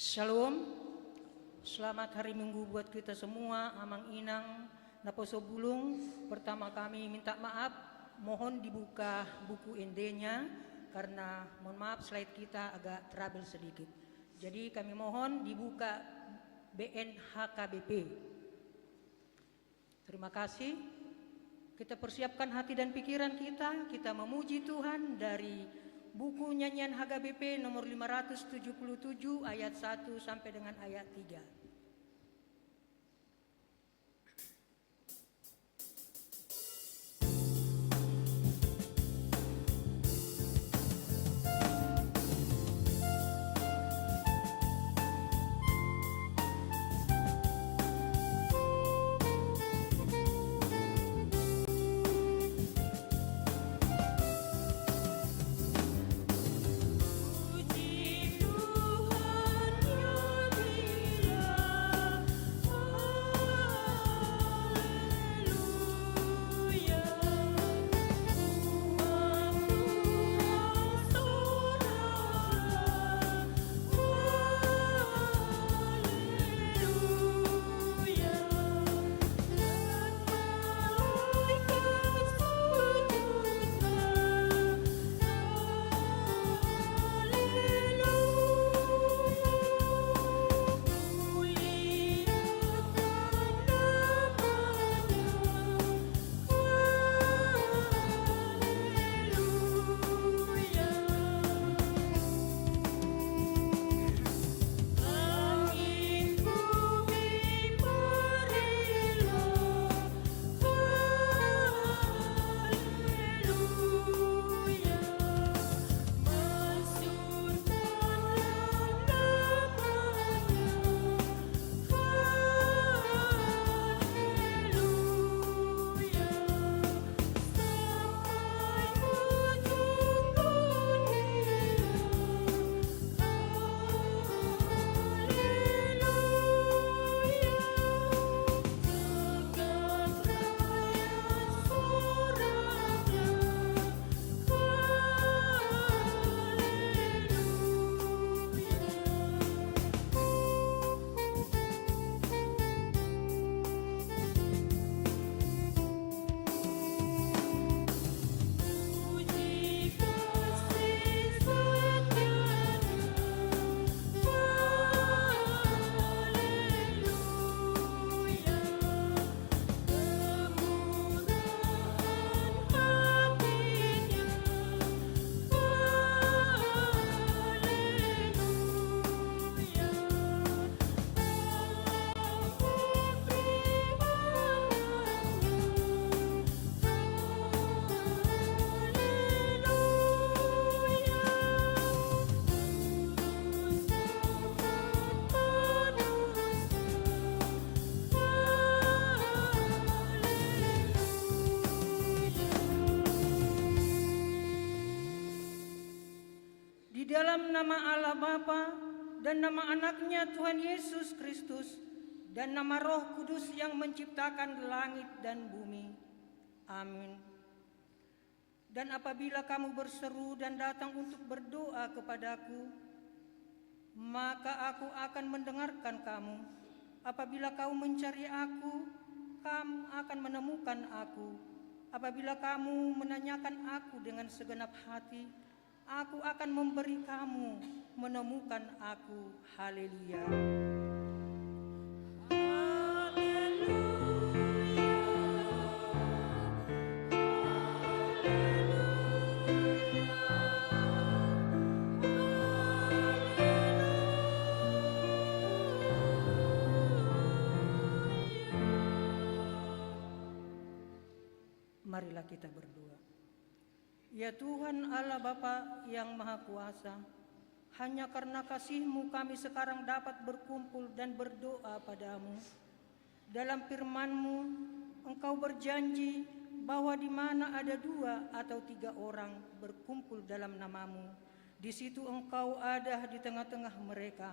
Shalom, selamat hari Minggu buat kita semua. Amang Inang, Naposo Bulung. Pertama kami minta maaf, mohon dibuka buku ND-nya karena mohon maaf slide kita agak trouble sedikit. Jadi kami mohon dibuka BNHKBP. Terima kasih. Kita persiapkan hati dan pikiran kita memuji Tuhan dari buku nyanyian HKBP nomor 577 ayat 1 sampai dengan ayat 3. Dalam nama Allah Bapa dan nama anaknya Tuhan Yesus Kristus dan nama Roh Kudus yang menciptakan langit dan bumi. Amin. Dan apabila kamu berseru dan datang untuk berdoa kepadaku, maka aku akan mendengarkan kamu. Apabila kamu mencari aku, kamu akan menemukan aku. Apabila kamu menanyakan aku dengan segenap hati, aku akan memberi kamu menemukan aku. Haleluya. Marilah kita berdoa. Ya Tuhan Allah Bapa yang Maha Kuasa, hanya karena kasih-Mu kami sekarang dapat berkumpul dan berdoa padamu. Dalam firman-Mu, Engkau berjanji bahwa di mana ada 2 atau 3 orang berkumpul dalam nama-Mu, di situ Engkau ada di tengah-tengah mereka.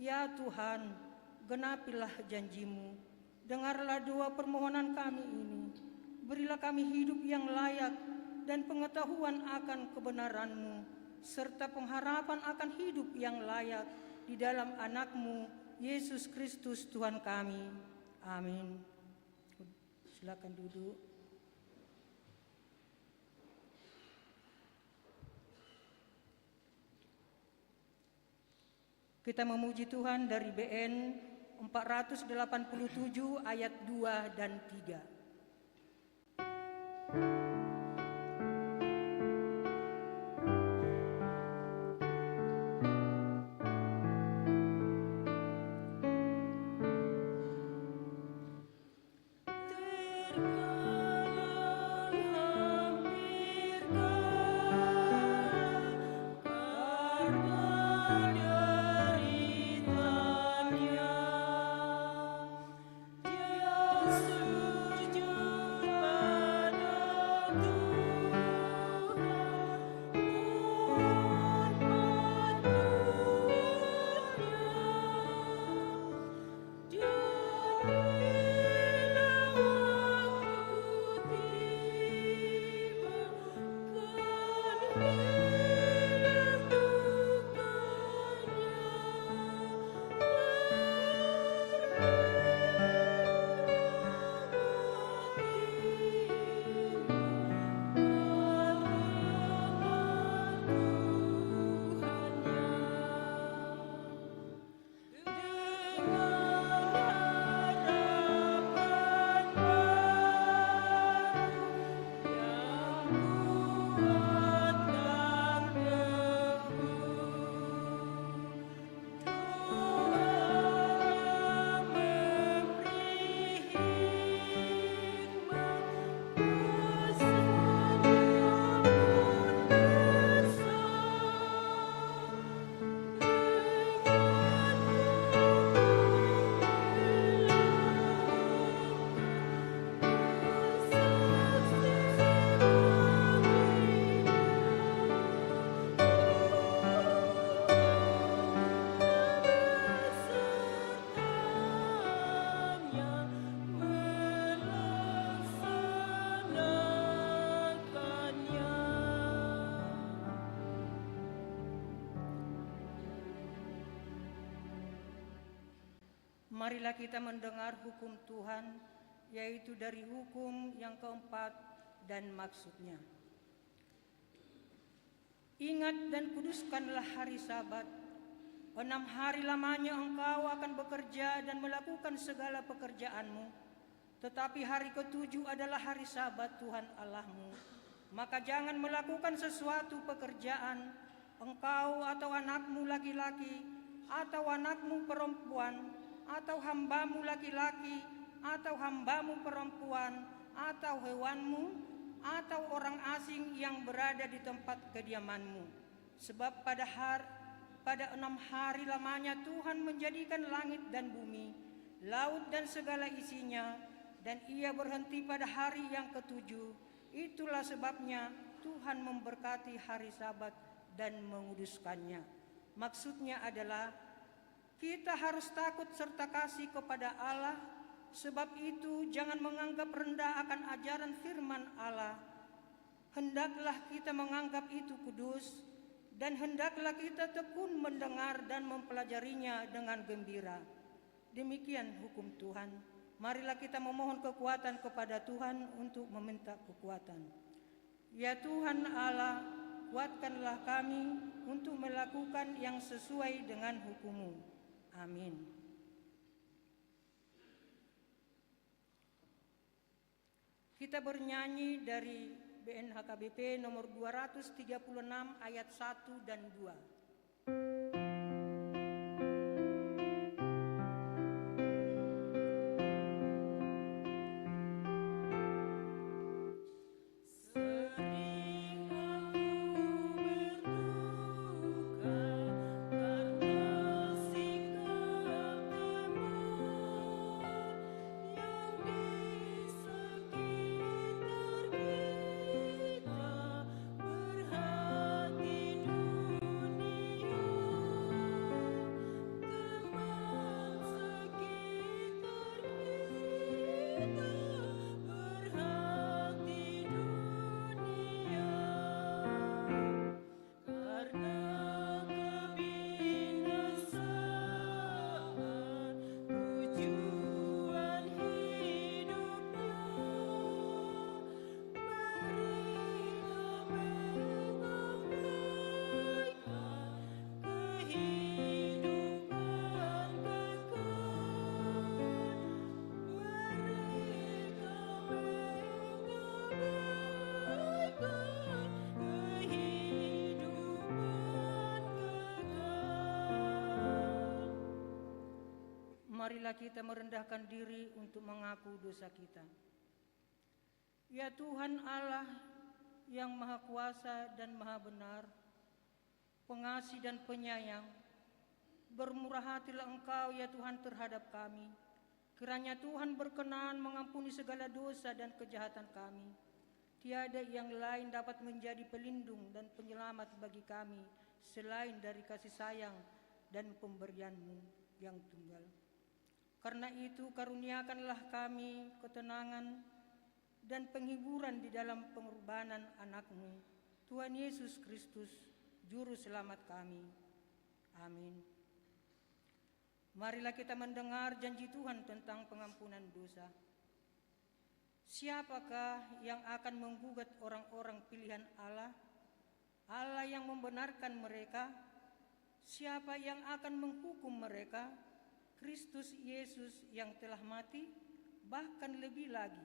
Ya Tuhan, genapilah janji-Mu. Dengarlah doa permohonan kami ini. Berilah kami hidup yang layak dan pengetahuan akan kebenaran-Mu, serta pengharapan akan hidup yang layak di dalam anak-Mu, Yesus Kristus Tuhan kami. Amin. Silakan duduk. Kita memuji Tuhan dari BN 487 ayat 2 dan 3. Marilah kita mendengar hukum Tuhan, yaitu dari hukum yang keempat dan maksudnya. Ingat dan kuduskanlah hari Sabat. 6 hari lamanya engkau akan bekerja dan melakukan segala pekerjaanmu. Tetapi hari ke-7 adalah hari Sabat Tuhan Allahmu. Maka jangan melakukan sesuatu pekerjaan, engkau atau anakmu laki-laki, atau anakmu perempuan, atau hambamu laki-laki, atau hambamu perempuan, atau hewanmu, atau orang asing yang berada di tempat kediamanmu. Sebab pada 6 hari lamanya Tuhan menjadikan langit dan bumi, laut dan segala isinya, dan Ia berhenti pada hari yang ke-7. Itulah sebabnya Tuhan memberkati hari Sabat dan menguduskannya. Maksudnya adalah kita harus takut serta kasih kepada Allah. Sebab itu jangan menganggap rendah akan ajaran firman Allah. Hendaklah kita menganggap itu kudus, dan hendaklah kita tekun mendengar dan mempelajarinya dengan gembira. Demikian hukum Tuhan. Marilah kita memohon kekuatan kepada Tuhan untuk meminta kekuatan. Ya Tuhan Allah, kuatkanlah kami untuk melakukan yang sesuai dengan hukum-Mu. Amin. Kita bernyanyi dari BNHKBP nomor 236 ayat 1 dan 2. marilah kita merendahkan diri untuk mengaku dosa kita. Ya Tuhan Allah yang Maha Kuasa dan Maha Benar, pengasih dan penyayang, bermurah hatilah Engkau ya Tuhan terhadap kami. Kiranya Tuhan berkenan mengampuni segala dosa dan kejahatan kami. Tiada yang lain dapat menjadi pelindung dan penyelamat bagi kami selain dari kasih sayang dan pemberian-Mu yang tunggal. Karena itu karuniakanlah kami ketenangan dan penghiburan di dalam pengorbanan anak-Mu, Tuhan Yesus Kristus, Juru Selamat kami. Amin. Marilah kita mendengar janji Tuhan tentang pengampunan dosa. Siapakah yang akan menggugat orang-orang pilihan Allah? Allah yang membenarkan mereka. Siapa yang akan menghukum mereka? Kristus Yesus yang telah mati, bahkan lebih lagi,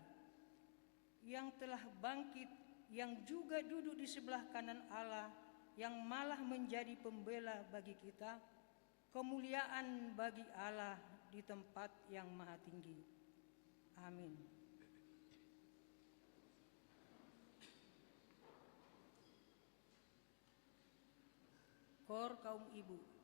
yang telah bangkit, yang juga duduk di sebelah kanan Allah, yang malah menjadi pembela bagi kita. Kemuliaan bagi Allah di tempat yang maha tinggi. Amin. Kor kaum ibu.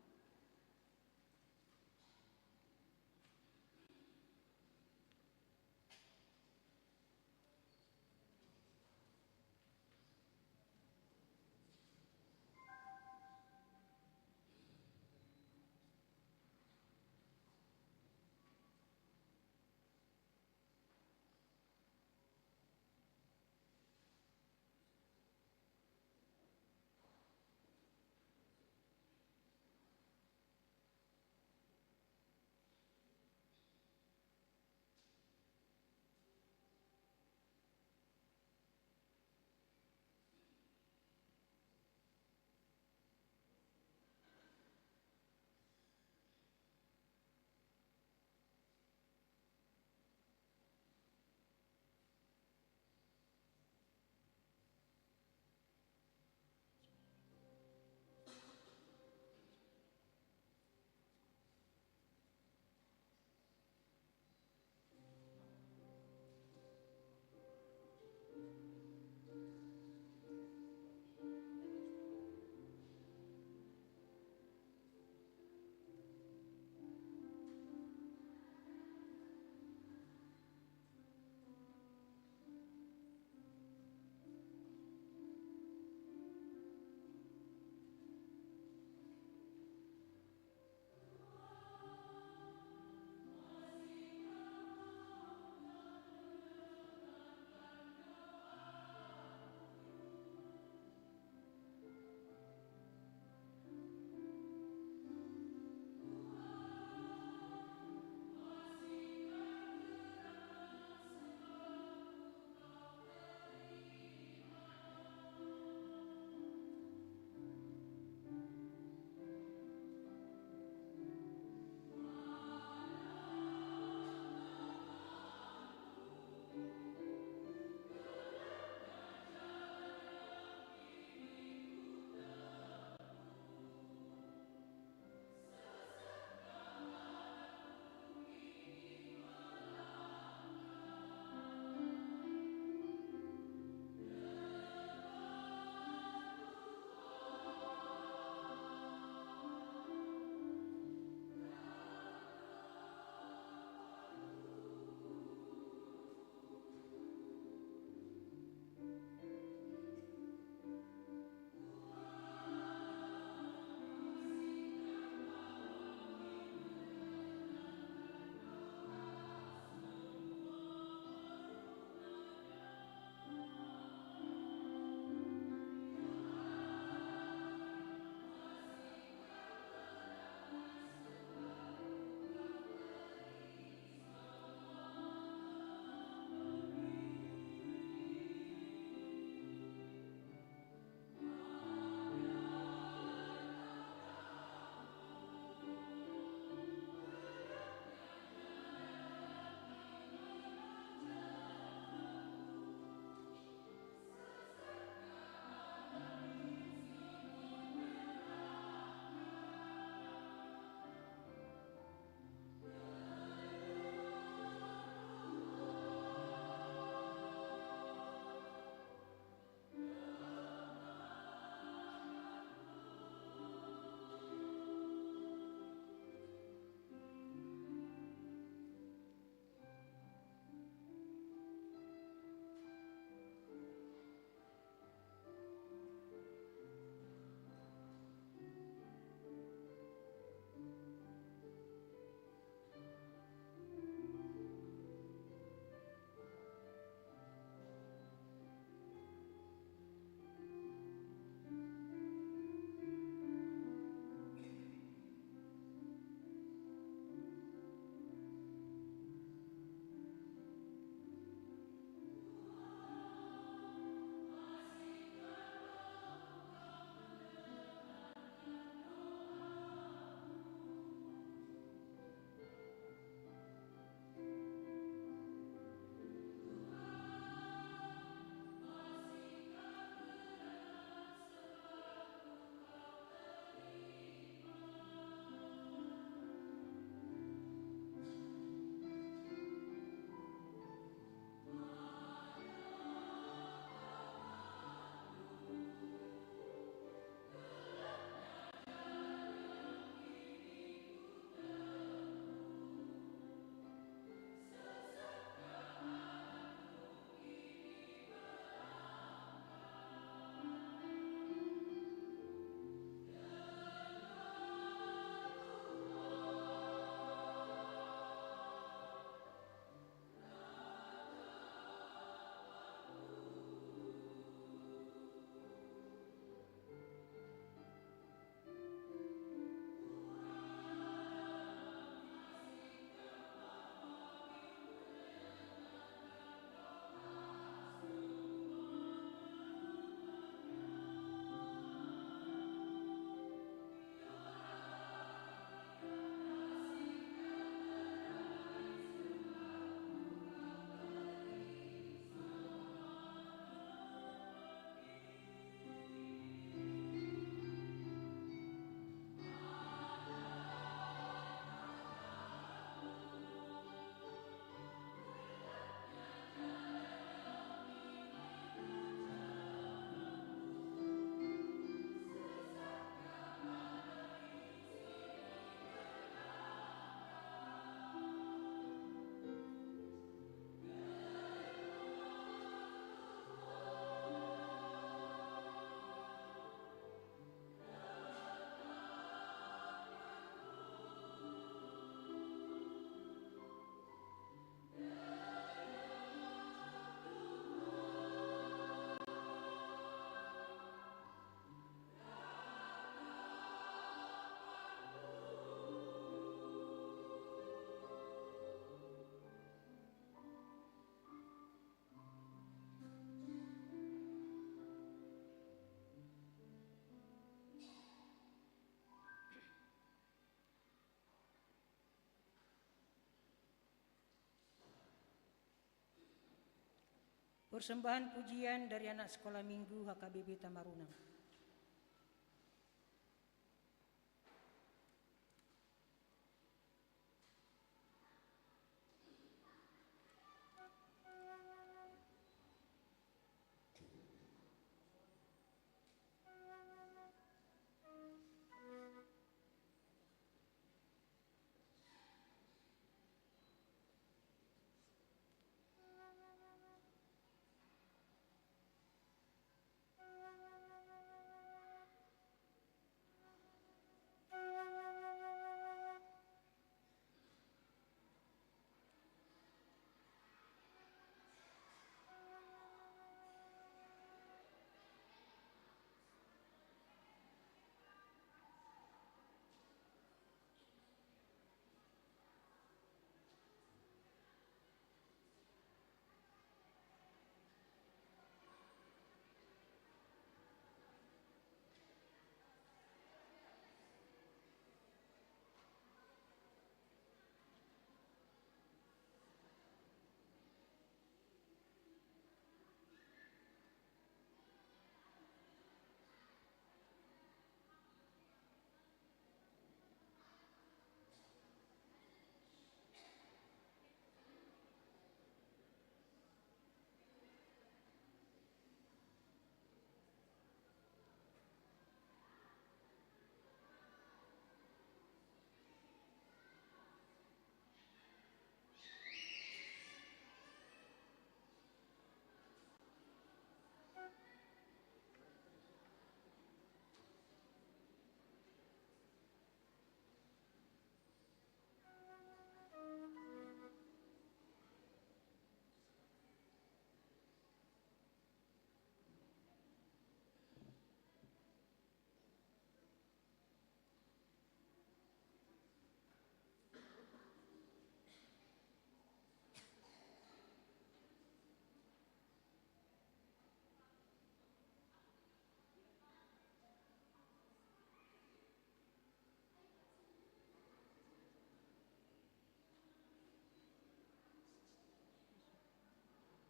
Persembahan pujian dari anak sekolah minggu HKBP Tamarunang.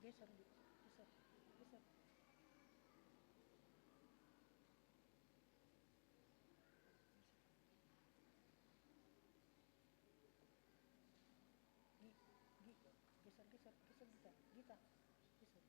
Geser, geser, geser. Geser, geser, geser Gita, Gita, geser.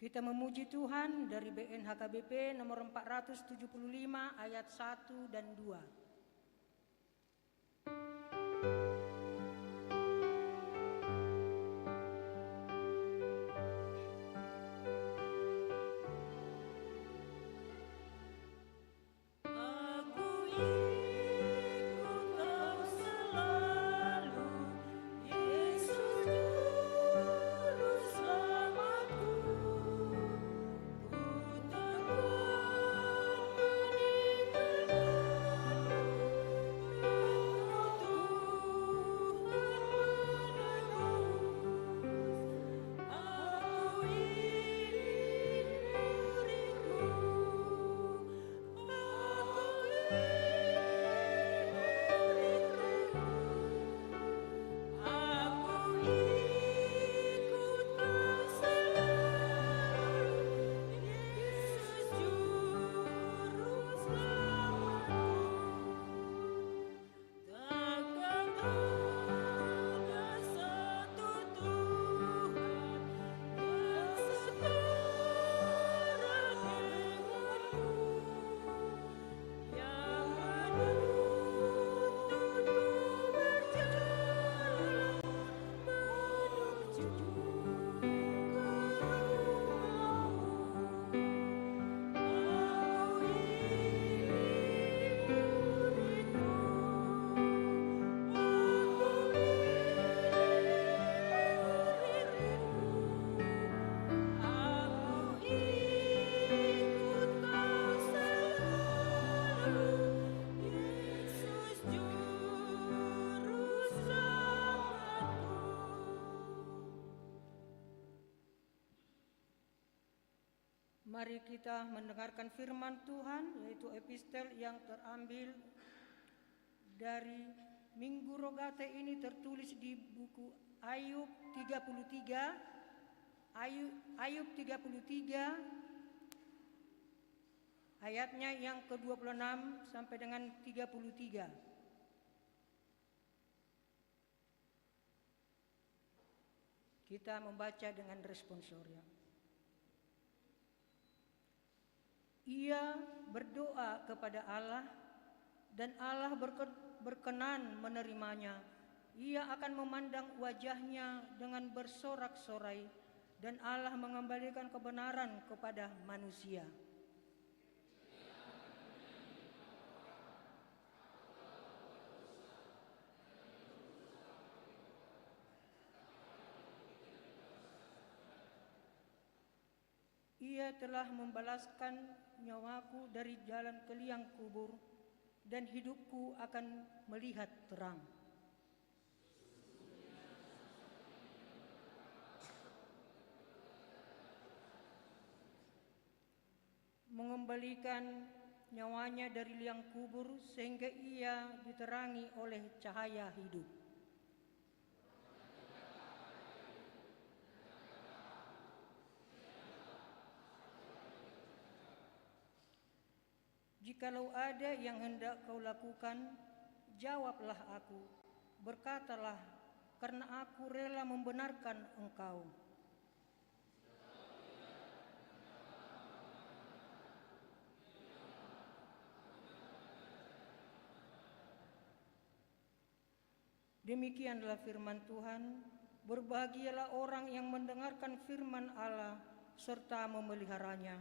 Kita memuji Tuhan dari BNHKBP nomor 475 ayat 1 dan 2. Mari kita mendengarkan firman Tuhan, yaitu epistel yang terambil dari Minggu Rogate ini tertulis di buku Ayub 33, Ayub 33, ayatnya yang ke-26 sampai dengan 33. Kita membaca dengan responsorium. Ia berdoa kepada Allah dan Allah berkenan menerimanya. Ia akan memandang wajahnya dengan bersorak-sorai dan Allah mengembalikan kebenaran kepada manusia. Ia telah membalaskan nyawaku dari jalan ke liang kubur, dan hidupku akan melihat terang. Mengembalikan nyawanya dari liang kubur sehingga ia diterangi oleh cahaya hidup. Jikalau ada yang hendak kau lakukan, jawablah aku, berkatalah, karena aku rela membenarkan engkau. Demikianlah firman Tuhan, berbahagialah orang yang mendengarkan firman Allah serta memeliharanya.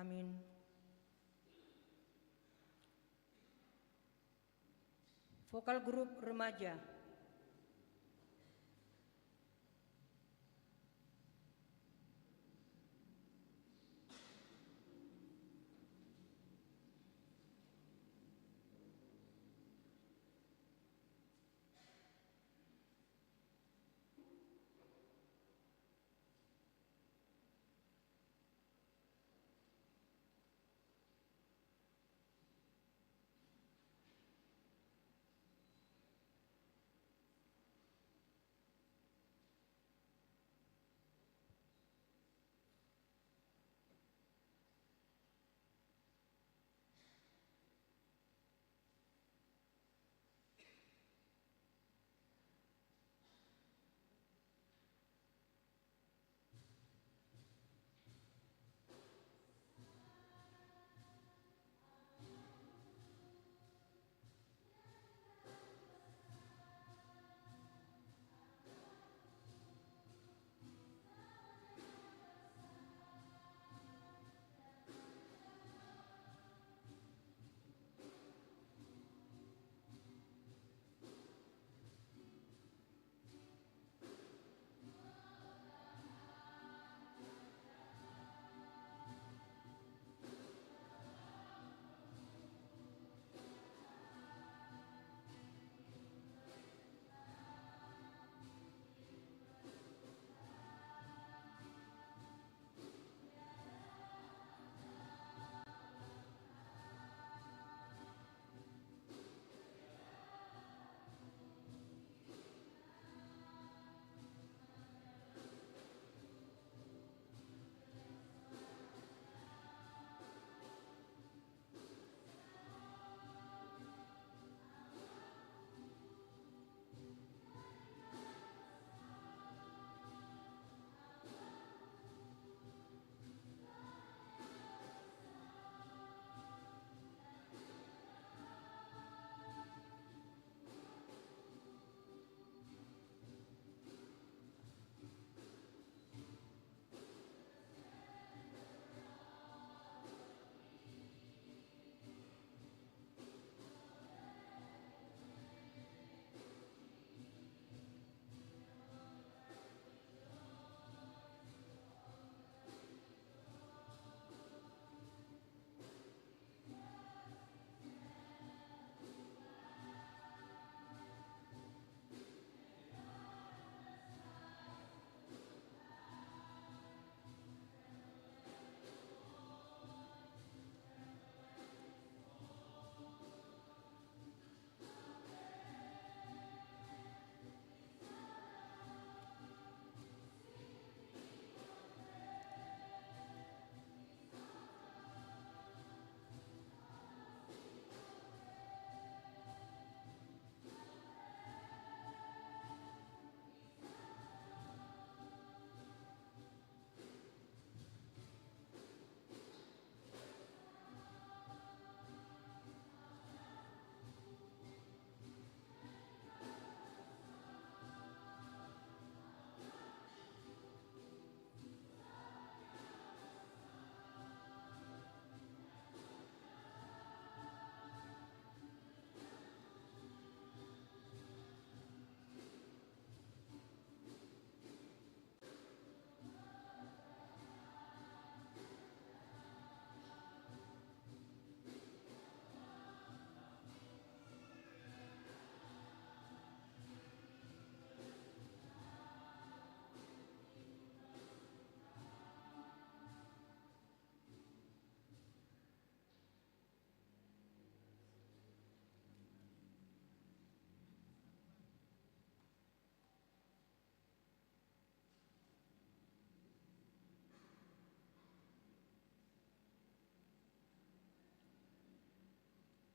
Amin. Vokal grup remaja.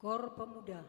Kor Pemuda.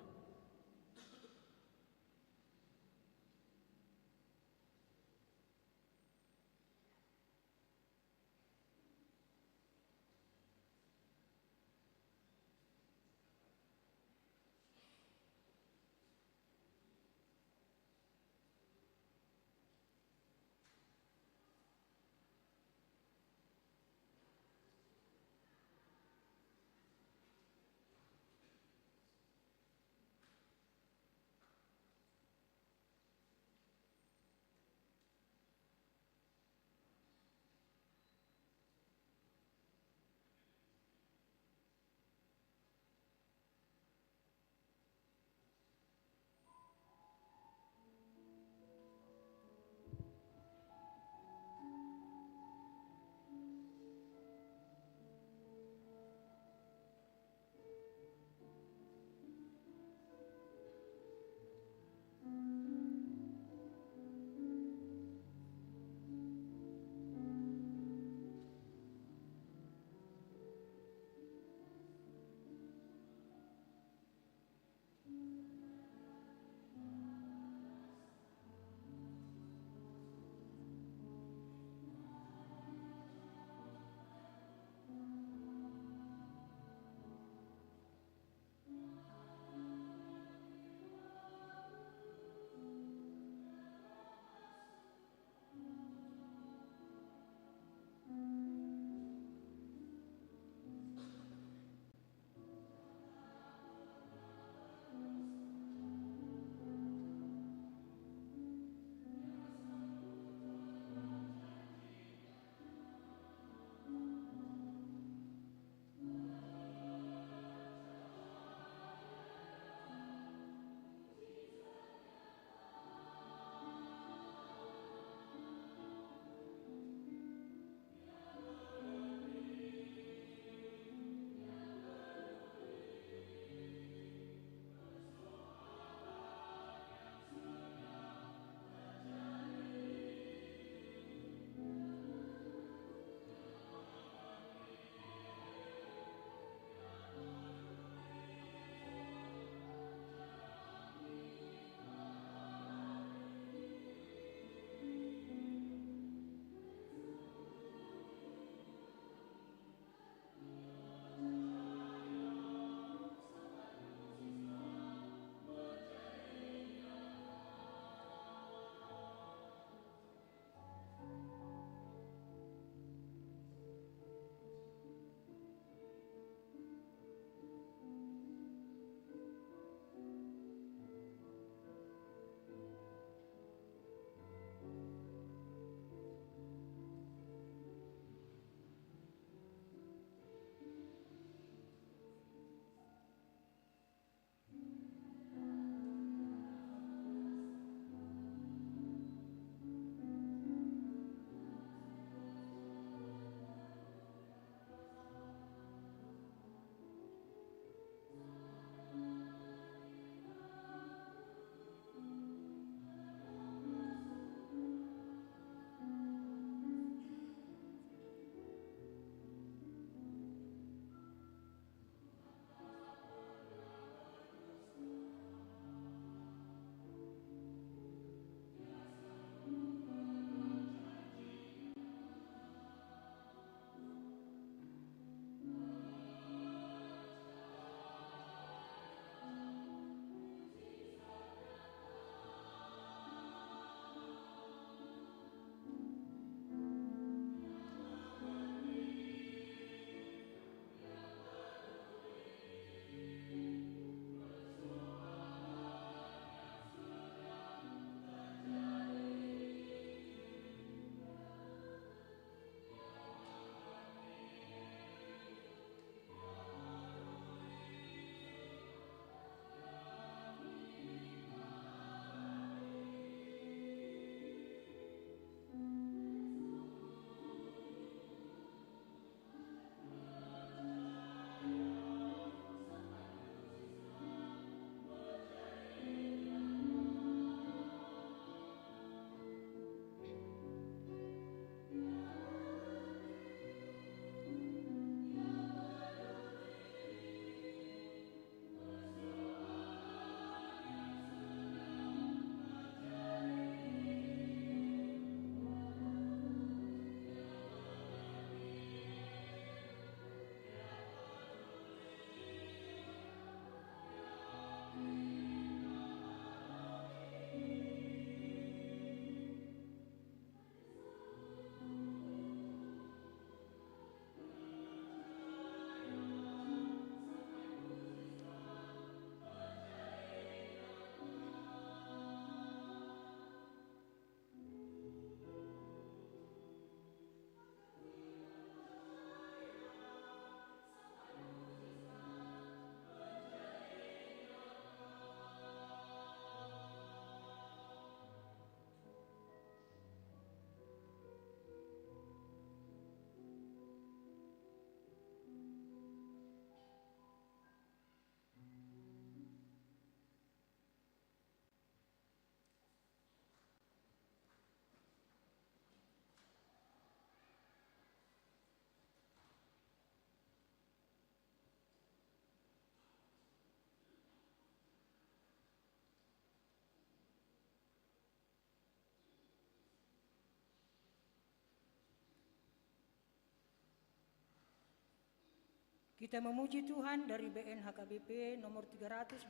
Kita memuji Tuhan dari BN HKBP nomor 385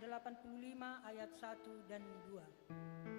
ayat 1 dan 2.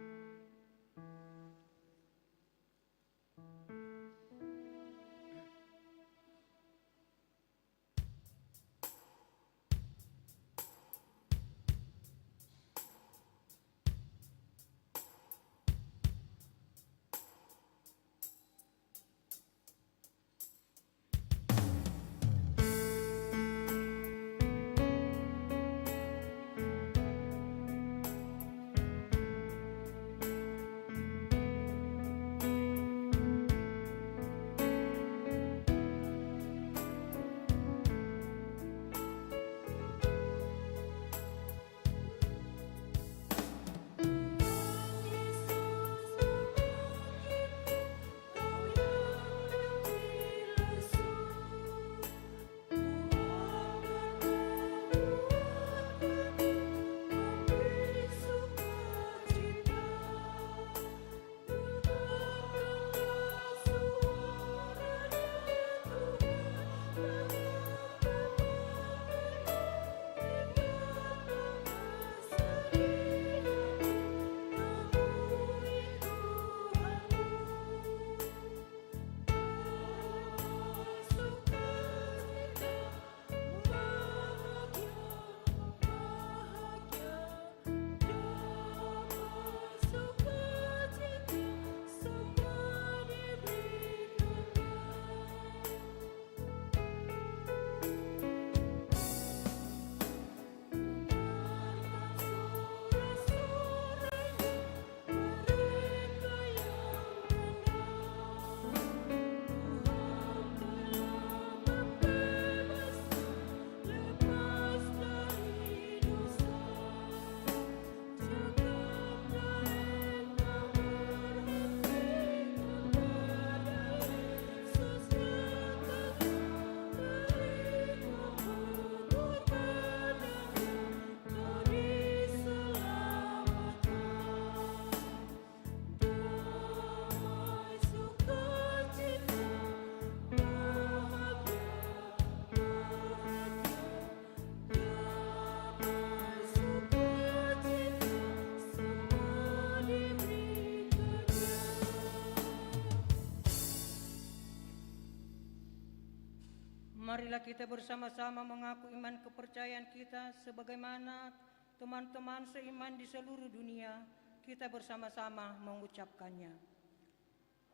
Marilah kita bersama-sama mengaku iman kepercayaan kita sebagaimana teman-teman seiman di seluruh dunia. Kita bersama-sama mengucapkannya.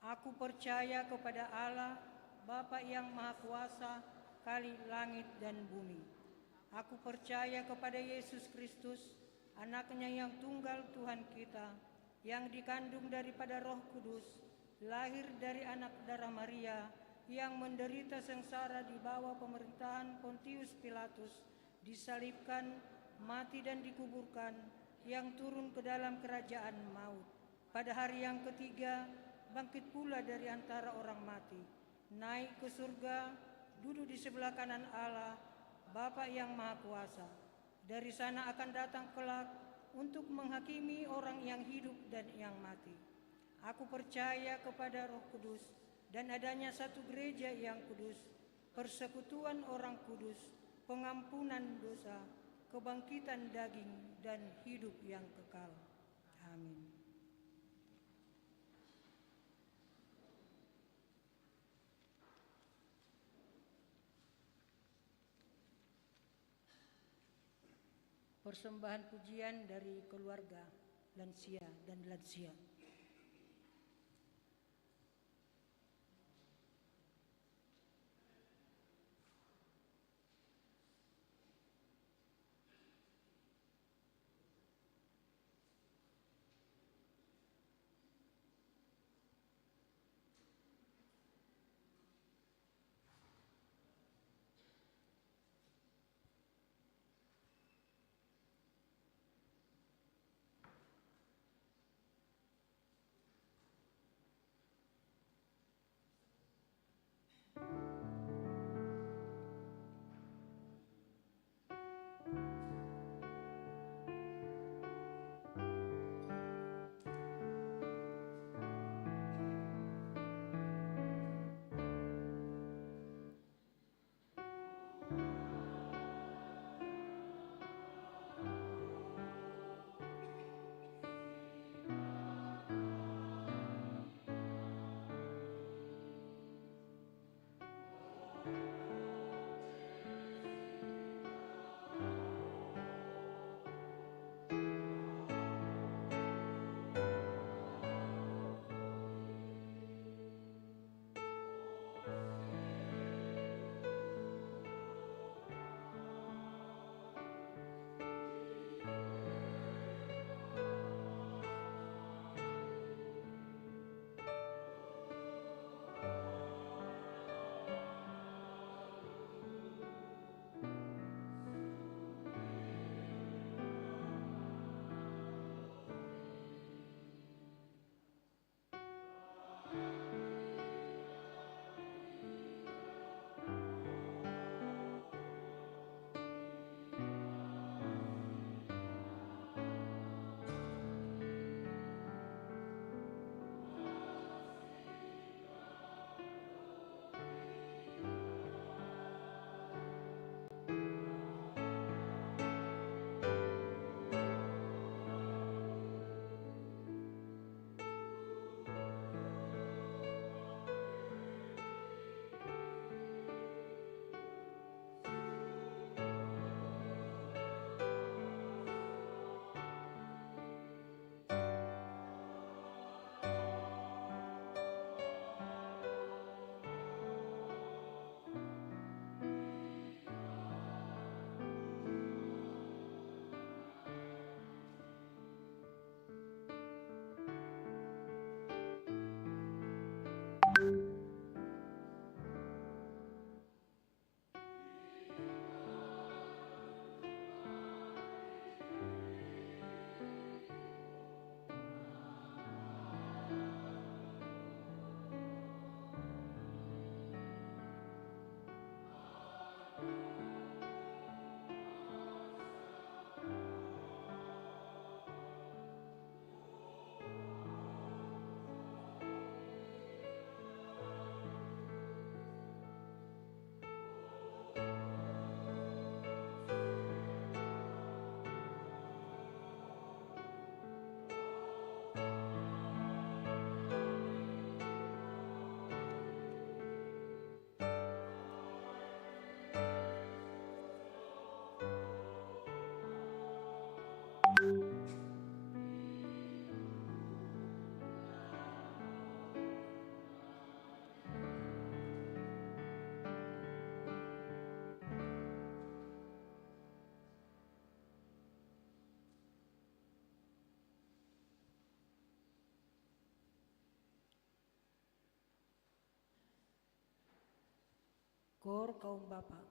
Aku percaya kepada Allah, Bapa yang Maha Kuasa, Kali langit dan bumi. Aku percaya kepada Yesus Kristus, Anaknya yang tunggal Tuhan kita, yang dikandung daripada Roh Kudus, lahir dari anak darah Maria, yang menderita sengsara di bawah pemerintahan Pontius Pilatus, disalibkan, mati dan dikuburkan, yang turun ke dalam kerajaan maut. Pada hari yang ketiga, bangkit pula dari antara orang mati, naik ke surga, duduk di sebelah kanan Allah, Bapa yang Maha Kuasa. Dari sana akan datang kelak untuk menghakimi orang yang hidup dan yang mati. Aku percaya kepada Roh Kudus, dan adanya satu gereja yang kudus, persekutuan orang kudus, pengampunan dosa, kebangkitan daging, dan hidup yang kekal. Amin. Persembahan pujian dari keluarga lansia dan lansia. Kor kaum Bapa.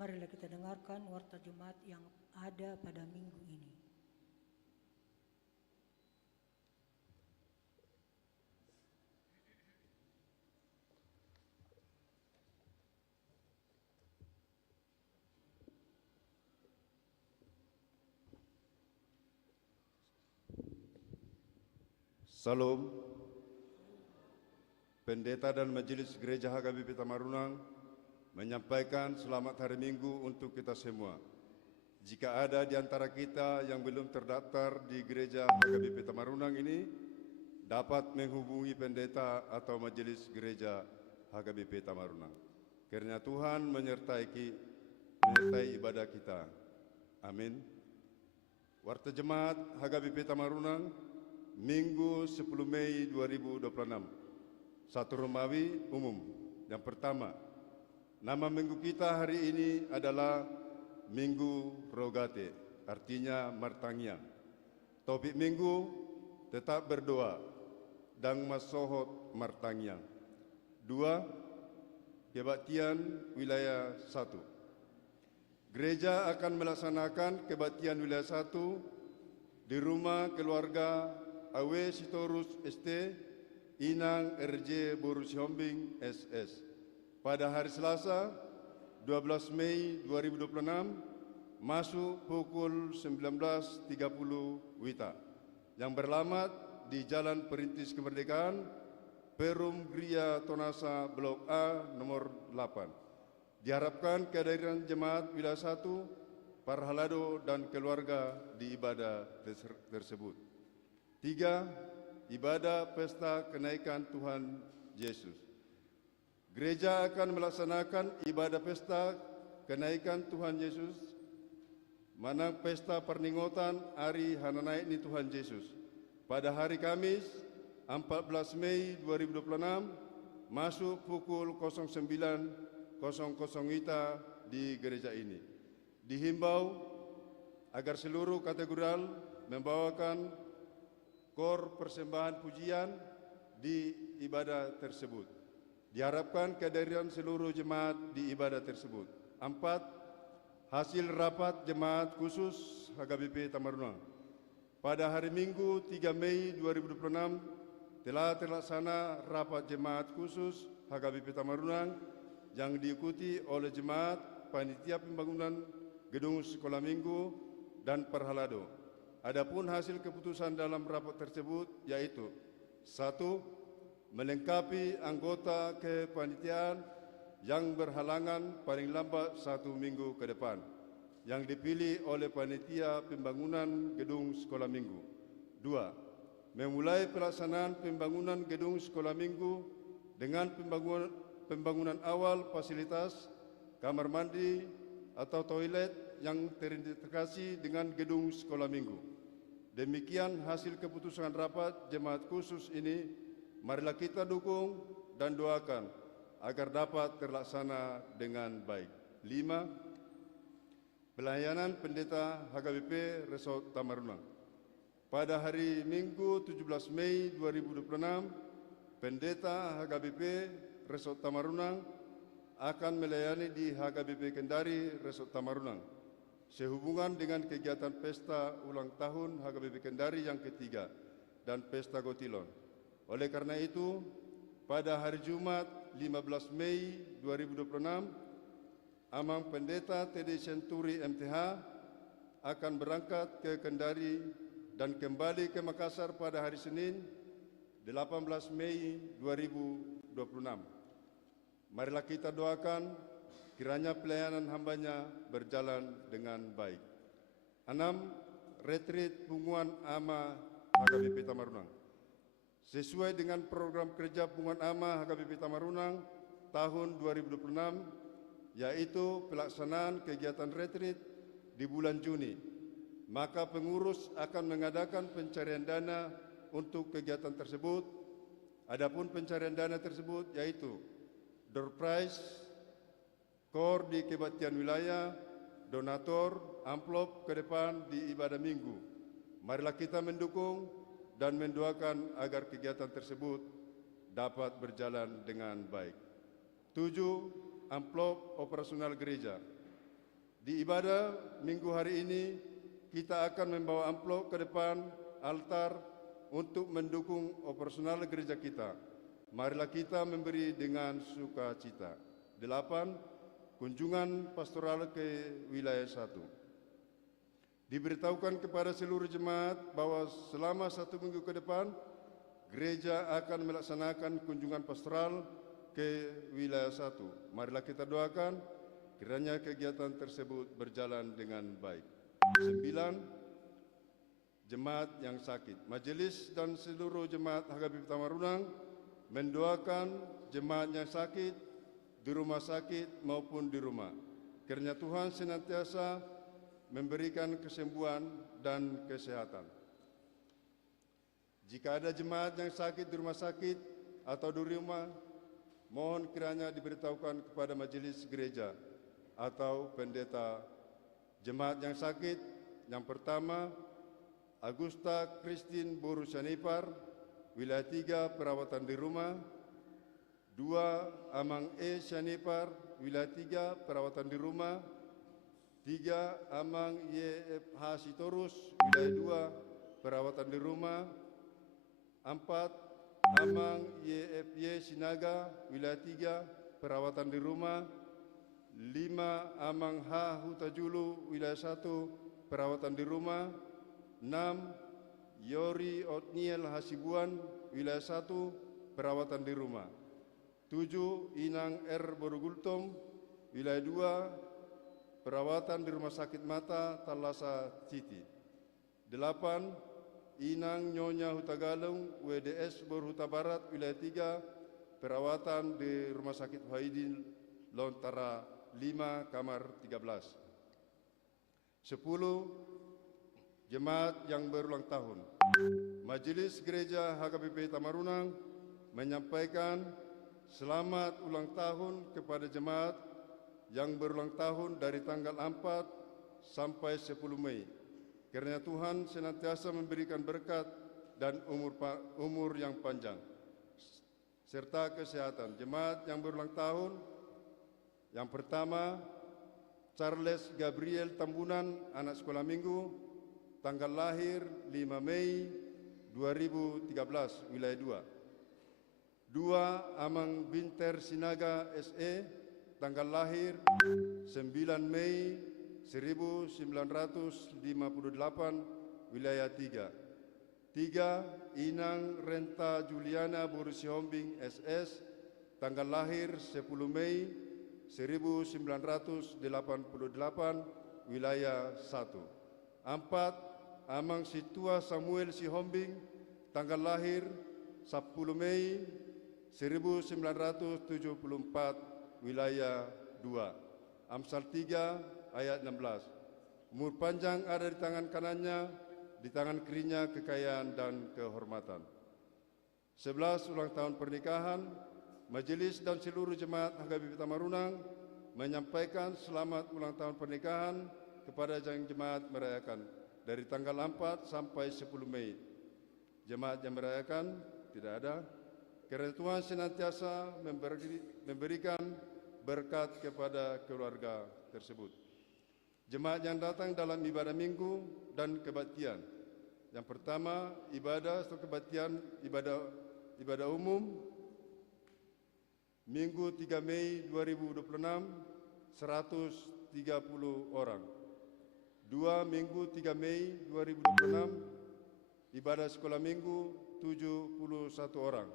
Marilah kita dengarkan warta jemaat yang ada pada minggu ini. Salam. Pendeta dan Majelis Gereja HKBP Tamarunang menyampaikan selamat hari Minggu untuk kita semua. Jika ada di antara kita yang belum terdaftar di Gereja HKBP Tamarunang ini, dapat menghubungi pendeta atau Majelis Gereja HKBP Tamarunang. Kiranya Tuhan menyertai ibadah kita. Amin. Warta Jemaat HKBP Tamarunang, Minggu 10 Mei 2026. Satu Romawi umum. Yang pertama, nama minggu kita hari ini adalah Minggu Rogate, artinya Martangiang. Topik minggu, tetap berdoa dan masohot Martangiang. 2. Kebaktian wilayah 1. Gereja akan melaksanakan kebaktian wilayah 1 di rumah keluarga Awe Sitorus ST Inang RJ Borus Hombing SS pada hari Selasa 12 Mei 2026 masuk pukul 19.30 WITA yang beralamat di Jalan Perintis Kemerdekaan, Perum Gria Tonasa Blok A nomor 8. Diharapkan kehadiran jemaat wilayah 1, Parhalado dan keluarga di ibadah tersebut. 3. Ibadah Pesta Kenaikan Tuhan Yesus. Gereja akan melaksanakan ibadah Pesta Kenaikan Tuhan Yesus, manang pesta perninggotan Hari Hananaikni Tuhan Yesus, pada hari Kamis 14 Mei 2026 masuk pukul 09.00 WITA di gereja ini. Dihimbau agar seluruh kategoral membawakan kor persembahan pujian di ibadah tersebut. Diharapkan kehadiran seluruh jemaat di ibadah tersebut. 4. Hasil rapat jemaat khusus HKBP Tamarunang pada hari Minggu 3 Mei 2026 telah terlaksana rapat jemaat khusus HKBP Tamarunang yang diikuti oleh jemaat, panitia pembangunan gedung sekolah minggu dan Parhalado. Adapun hasil keputusan dalam rapat tersebut yaitu 1. Melengkapi anggota kepanitiaan yang berhalangan paling lambat 1 minggu ke depan yang dipilih oleh panitia pembangunan gedung sekolah minggu. 2. Memulai pelaksanaan pembangunan gedung sekolah minggu dengan pembangunan awal fasilitas kamar mandi atau toilet yang terintegrasi dengan gedung sekolah minggu. Demikian hasil keputusan rapat jemaat khusus ini. Marilah kita dukung dan doakan agar dapat terlaksana dengan baik. 5. Pelayanan pendeta HKBP Resort Tamarunang. Pada hari Minggu 17 Mei 2026, pendeta HKBP Resort Tamarunang akan melayani di HKBP Kendari Resort Tamarunang sehubungan dengan kegiatan pesta ulang tahun HKBP Kendari yang ketiga dan pesta Gotilon. Oleh karena itu, pada hari Jumat 15 Mei 2026, Amang Pendeta TD Senturi MTH akan berangkat ke Kendari dan kembali ke Makassar pada hari Senin 18 Mei 2026. Marilah kita doakan kiranya pelayanan hambanya berjalan dengan baik. 6. Retreat Punguan Ama HKBP Tamarunang. Sesuai dengan program kerja Punguan Ama HKBP Tamarunang tahun 2026, yaitu pelaksanaan kegiatan retreat di bulan Juni, maka pengurus akan mengadakan pencarian dana untuk kegiatan tersebut. Adapun pencarian dana tersebut yaitu door prize, kor di kebaktian wilayah, donatur, amplop ke depan di ibadah minggu. Marilah kita mendukung dan mendoakan agar kegiatan tersebut dapat berjalan dengan baik. 7. Amplop operasional gereja. Di ibadah minggu hari ini, kita akan membawa amplop ke depan altar untuk mendukung operasional gereja kita. Marilah kita memberi dengan sukacita. 8. Kunjungan pastoral ke wilayah 1. Diberitahukan kepada seluruh jemaat bahwa selama 1 minggu ke depan, gereja akan melaksanakan kunjungan pastoral ke wilayah 1. Marilah kita doakan kiranya kegiatan tersebut berjalan dengan baik. 9. Jemaat yang sakit. Majelis dan seluruh jemaat HKBP Tamarunang mendoakan jemaat yang sakit di rumah sakit maupun di rumah. Kiranya Tuhan senantiasa memberikan kesembuhan dan kesehatan. Jika ada jemaat yang sakit di rumah sakit atau di rumah, mohon kiranya diberitahukan kepada majelis gereja atau pendeta. Jemaat yang sakit, yang pertama, Agusta Christine Boru Syanipar, wilayah 3, perawatan di rumah. 2. Amang E. Syanipar, wilayah 3, perawatan di rumah. 3. Amang YFH Sitorus, wilayah 2, perawatan di rumah. 4. Amang YFY Sinaga, wilayah 3, perawatan di rumah. 5. Amang H. Hutajulu, wilayah 1, perawatan di rumah. 6. Yori Otniel Hasibuan, wilayah 1, perawatan di rumah. 7. Inang R. Borugultom, wilayah 2, perawatan di Rumah Sakit Mata Talasa City. 8. Inang Nyonya Hutagalung, WDS Borhuta Barat, wilayah 3, perawatan di Rumah Sakit Wahidin Lontara 5, kamar 13. 10. Jemaat yang berulang tahun. Majelis Gereja HKBP Tamarunang menyampaikan selamat ulang tahun kepada jemaat yang berulang tahun dari tanggal 4 sampai 10 Mei. Kiranya Tuhan senantiasa memberikan berkat dan umur yang panjang serta kesehatan. Jemaat yang berulang tahun, yang pertama, Charles Gabriel Tambunan, anak sekolah minggu, tanggal lahir 5 Mei 2013, wilayah 2. 2. Amang Binter Sinaga SE, tanggal lahir 9 Mei 1958, wilayah 3. 3. Inang Renta Juliana Borusihombing SS, tanggal lahir 10 Mei 1988, wilayah 1. 4. Amang Situa Samuel Sihombing, tanggal lahir 10 Mei 1974, wilayah 2. Amsal 3 ayat 16. Umur panjang ada di tangan kanannya, di tangan kirinya kekayaan dan kehormatan. 11. Ulang tahun pernikahan. Majelis dan seluruh jemaat HKBP Tamarunang menyampaikan selamat ulang tahun pernikahan kepada yang jemaat merayakan dari tanggal 4 sampai 10 Mei. Jemaat yang merayakan tidak ada. Kiranya Tuhan senantiasa memberikan berkat kepada keluarga tersebut. Jemaat yang datang dalam ibadah minggu dan kebaktian. Yang pertama, ibadah atau kebaktian ibadah umum Minggu 3 Mei 2026, 130 orang. 2. Minggu 3 Mei 2026, ibadah sekolah minggu 71 orang.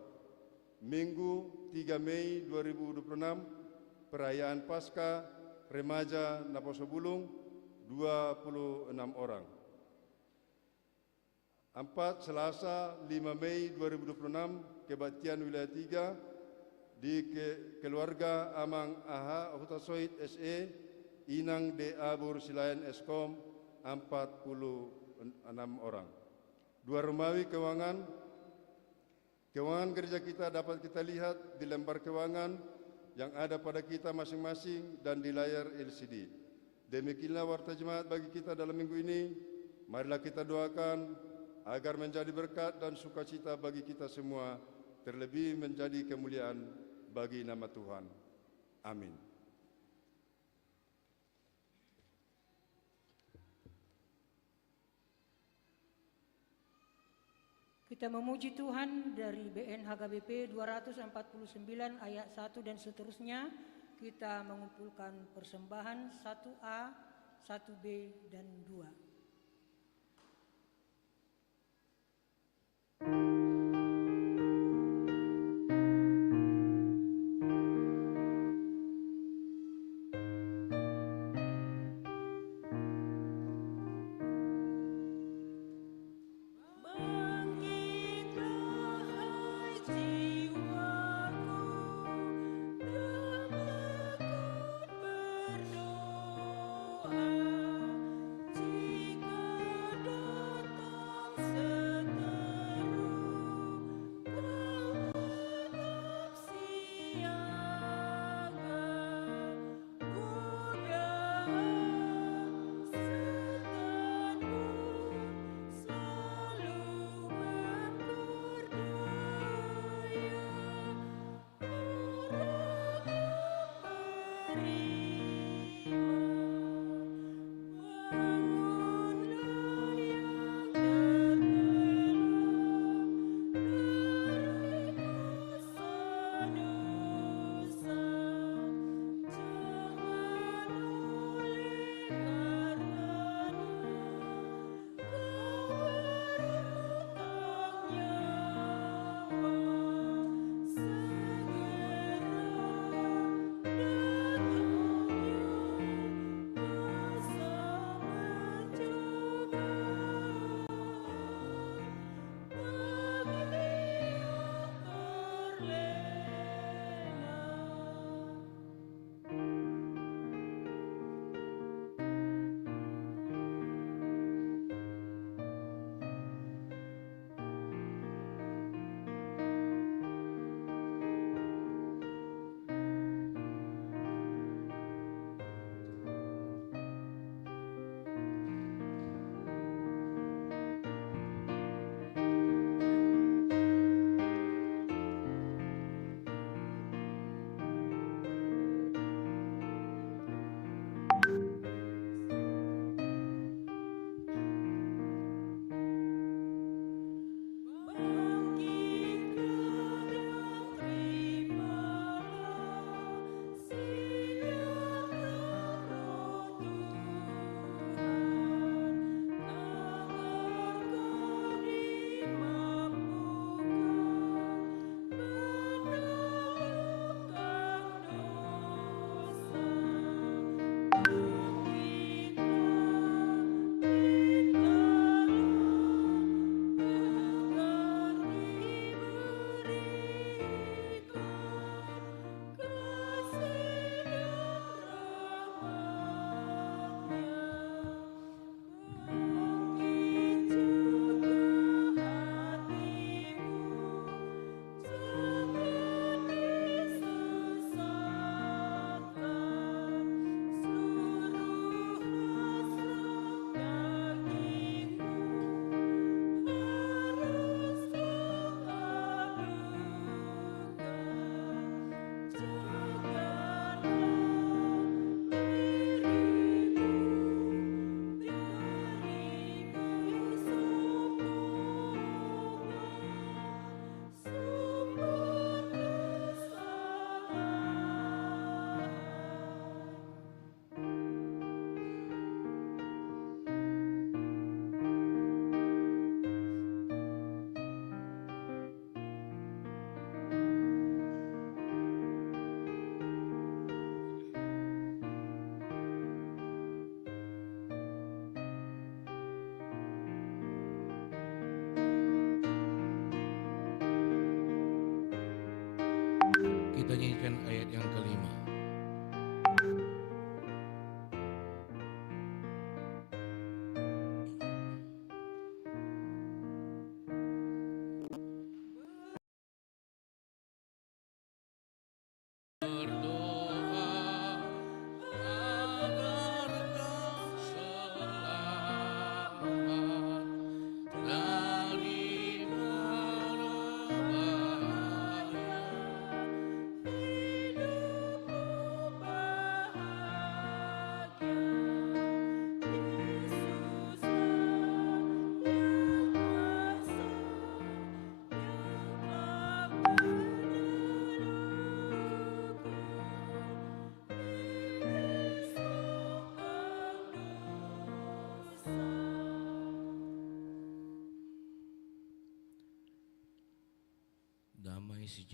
Minggu 3 Mei 2026, perayaan Paskah remaja Naposo Bulung 26 orang. 4. Selasa 5 Mei 2026, kebaktian wilayah 3 di keluarga Amang AH Hutasoid SE, Inang DA Borusilayan Eskom 46 orang. 2. Romawi keuangan. Keuangan gereja kita dapat kita lihat di lembar keuangan yang ada pada kita masing-masing dan di layar LCD. Demikianlah warta jemaat bagi kita dalam minggu ini. Marilah kita doakan agar menjadi berkat dan sukacita bagi kita semua, terlebih menjadi kemuliaan bagi nama Tuhan. Amin. Kita memuji Tuhan dari BN HKBP 249 ayat 1 dan seterusnya. Kita mengumpulkan persembahan 1A, 1B, dan 2. Jika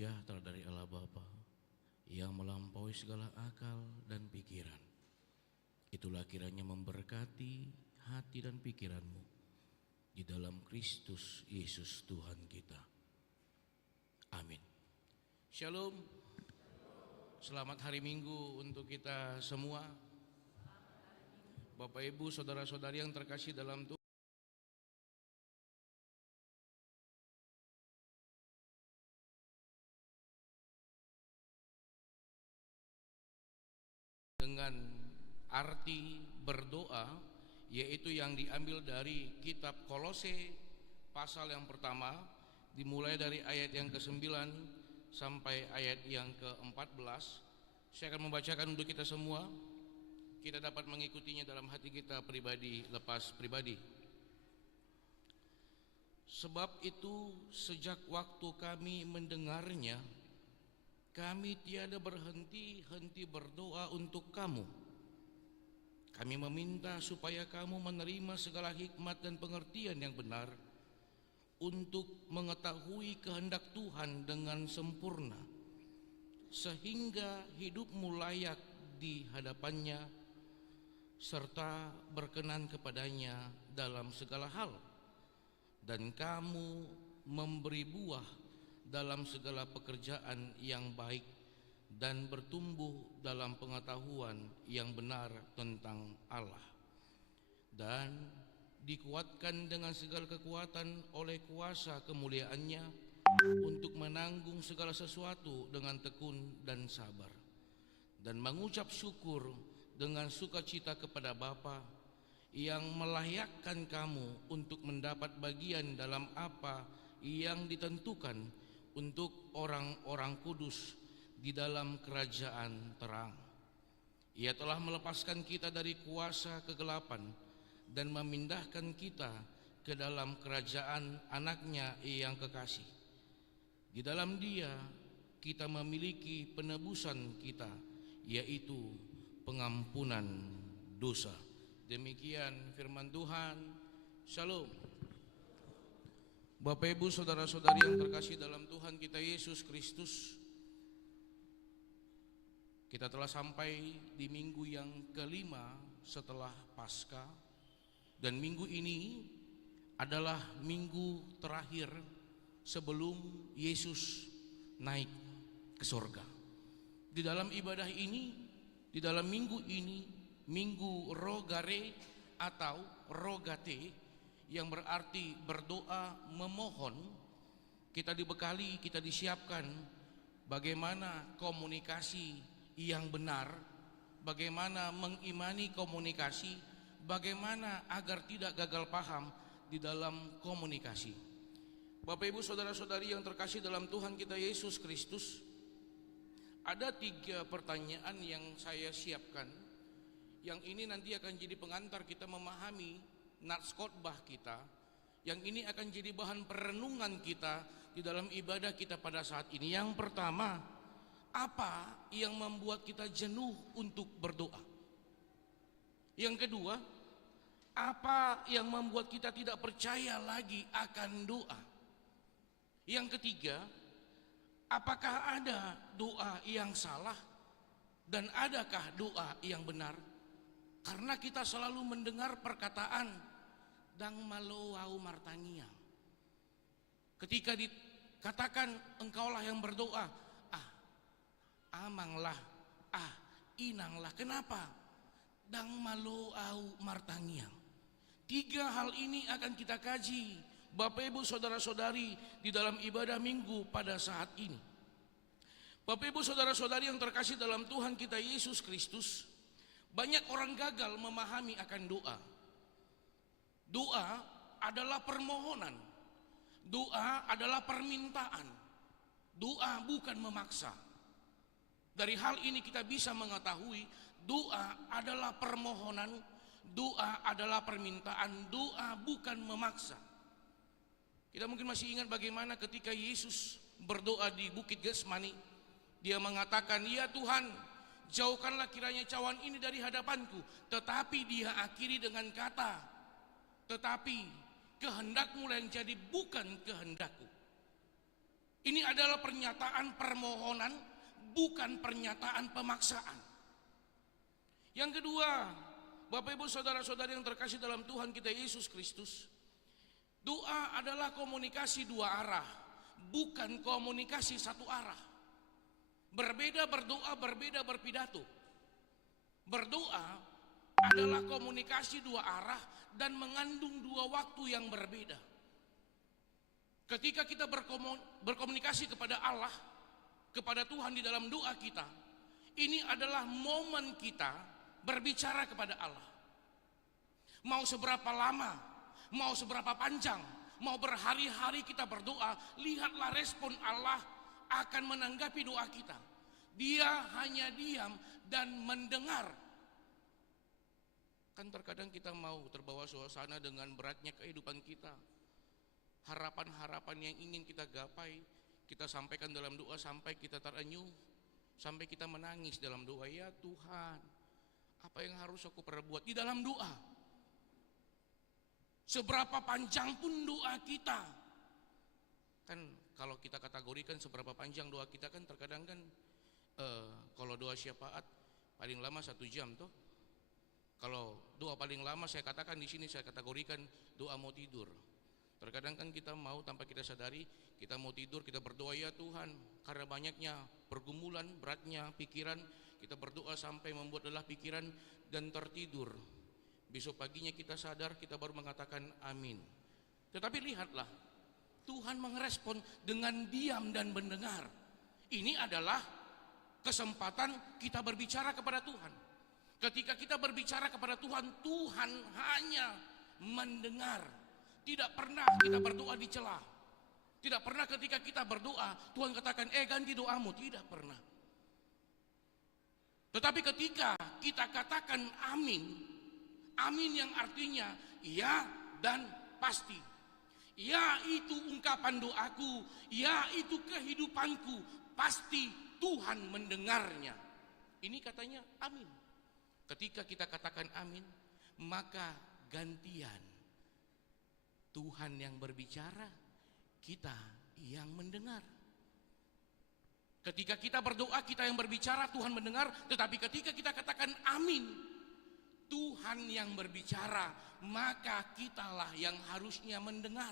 sejahtera dari Allah Bapa yang melampaui segala akal dan pikiran, itulah kiranya memberkati hati dan pikiranmu di dalam Kristus Yesus Tuhan kita. Amin. Shalom. Selamat hari Minggu untuk kita semua. Bapak Ibu, saudara-saudari yang terkasih dalam Tuhan, dengan arti berdoa, yaitu yang diambil dari kitab Kolose pasal yang pertama, dimulai dari ayat yang ke-9 sampai ayat yang ke-14. Saya akan membacakan untuk kita semua. Kita dapat mengikutinya dalam hati kita pribadi lepas pribadi. Sebab itu sejak waktu kami mendengarnya, kami tiada berhenti-henti berdoa untuk kamu. Kami meminta supaya kamu menerima segala hikmat dan pengertian yang benar untuk mengetahui kehendak Tuhan dengan sempurna, sehingga hidupmu layak di hadapannya serta berkenan kepadanya dalam segala hal, dan kamu memberi buah dalam segala pekerjaan yang baik dan bertumbuh dalam pengetahuan yang benar tentang Allah, dan dikuatkan dengan segala kekuatan oleh kuasa kemuliaannya untuk menanggung segala sesuatu dengan tekun dan sabar, dan mengucap syukur dengan sukacita kepada Bapa yang melayakkan kamu untuk mendapat bagian dalam apa yang ditentukan untuk orang-orang kudus di dalam kerajaan terang. Ia telah melepaskan kita dari kuasa kegelapan dan memindahkan kita ke dalam kerajaan anaknya yang kekasih. Di dalam Dia kita memiliki penebusan kita, yaitu pengampunan dosa. Demikian firman Tuhan. Shalom. Bapak Ibu, saudara-saudari yang terkasih dalam Tuhan kita Yesus Kristus, kita telah sampai di minggu yang kelima setelah Paskah, dan minggu ini adalah minggu terakhir sebelum Yesus naik ke surga. Di dalam ibadah ini, di dalam minggu ini, minggu rogare atau rogate, yang berarti berdoa memohon, kita dibekali, kita disiapkan bagaimana komunikasi yang benar, bagaimana mengimani komunikasi, bagaimana agar tidak gagal paham di dalam komunikasi. Bapak Ibu, saudara-saudari yang terkasih dalam Tuhan kita Yesus Kristus, ada 3 pertanyaan yang saya siapkan, yang ini nanti akan jadi pengantar kita memahami nats khotbah kita, yang ini akan jadi bahan perenungan kita di dalam ibadah kita pada saat ini. Yang pertama, apa yang membuat kita jenuh untuk berdoa? Yang kedua, apa yang membuat kita tidak percaya lagi akan doa? Yang ketiga, apakah ada doa yang salah dan adakah doa yang benar? Karena kita selalu mendengar perkataan dang malo au martangiang. Ketika dikatakan engkaulah yang berdoa, amanglah, inanglah. Kenapa? Dang malo au martangiang. 3 hal ini akan kita kaji, Bapak Ibu, saudara-saudari, di dalam ibadah minggu pada saat ini. Bapak Ibu, saudara-saudari yang terkasih dalam Tuhan kita Yesus Kristus, banyak orang gagal memahami akan doa. Doa adalah permohonan. Doa adalah permintaan. Doa bukan memaksa. Dari hal ini kita bisa mengetahui doa adalah permohonan, doa adalah permintaan, doa bukan memaksa. Kita mungkin masih ingat bagaimana ketika Yesus berdoa di Bukit Getsemani, Dia mengatakan, "Ya Tuhan, jauhkanlah kiranya cawan ini dari hadapanku." Tetapi Dia akhiri dengan kata, "Tetapi kehendak-Mu yang jadi, bukan kehendakku." Ini adalah pernyataan permohonan, bukan pernyataan pemaksaan. Yang kedua, Bapak Ibu saudara-saudari yang terkasih dalam Tuhan kita Yesus Kristus, doa adalah komunikasi dua arah, bukan komunikasi satu arah. Berbeda berdoa, berbeda berpidato. Berdoa adalah komunikasi dua arah dan mengandung dua waktu yang berbeda. Ketika kita berkomunikasi kepada Allah, kepada Tuhan di dalam doa kita, ini adalah momen kita berbicara kepada Allah. Mau seberapa lama, mau seberapa panjang, mau berhari-hari kita berdoa, lihatlah respon Allah akan menanggapi doa kita. Dia hanya diam dan mendengar. Kan terkadang kita mau terbawa suasana dengan beratnya kehidupan kita. Harapan-harapan yang ingin kita gapai, kita sampaikan dalam doa sampai kita terenyuh, sampai kita menangis dalam doa. Ya Tuhan, apa yang harus aku perbuat di dalam doa? Seberapa panjang pun doa kita, kan kalau kita kategorikan seberapa panjang doa kita, kan terkadang kan kalau doa syafaat paling lama 1 jam toh. Kalau doa paling lama saya katakan di sini, saya kategorikan doa mau tidur. Terkadang kan kita mau tanpa kita sadari, kita mau tidur, kita berdoa, ya Tuhan, karena banyaknya pergumulan, beratnya pikiran, kita berdoa sampai membuat lelah pikiran dan tertidur. Besok paginya kita sadar, kita baru mengatakan amin. Tetapi lihatlah, Tuhan merespon dengan diam dan mendengar. Ini adalah kesempatan kita berbicara kepada Tuhan. Ketika kita berbicara kepada Tuhan, Tuhan hanya mendengar. Tidak pernah kita berdoa dicela. Tidak pernah ketika kita berdoa Tuhan katakan ganti doamu. Tidak pernah. Tetapi ketika kita katakan amin, amin yang artinya ya dan pasti. Ya itu ungkapan doaku, ya itu kehidupanku, pasti Tuhan mendengarnya. Ini katanya amin. Ketika kita katakan amin, maka gantian Tuhan yang berbicara, kita yang mendengar. Ketika kita berdoa, kita yang berbicara, Tuhan mendengar. Tetapi ketika kita katakan amin, Tuhan yang berbicara, maka kitalah yang harusnya mendengar.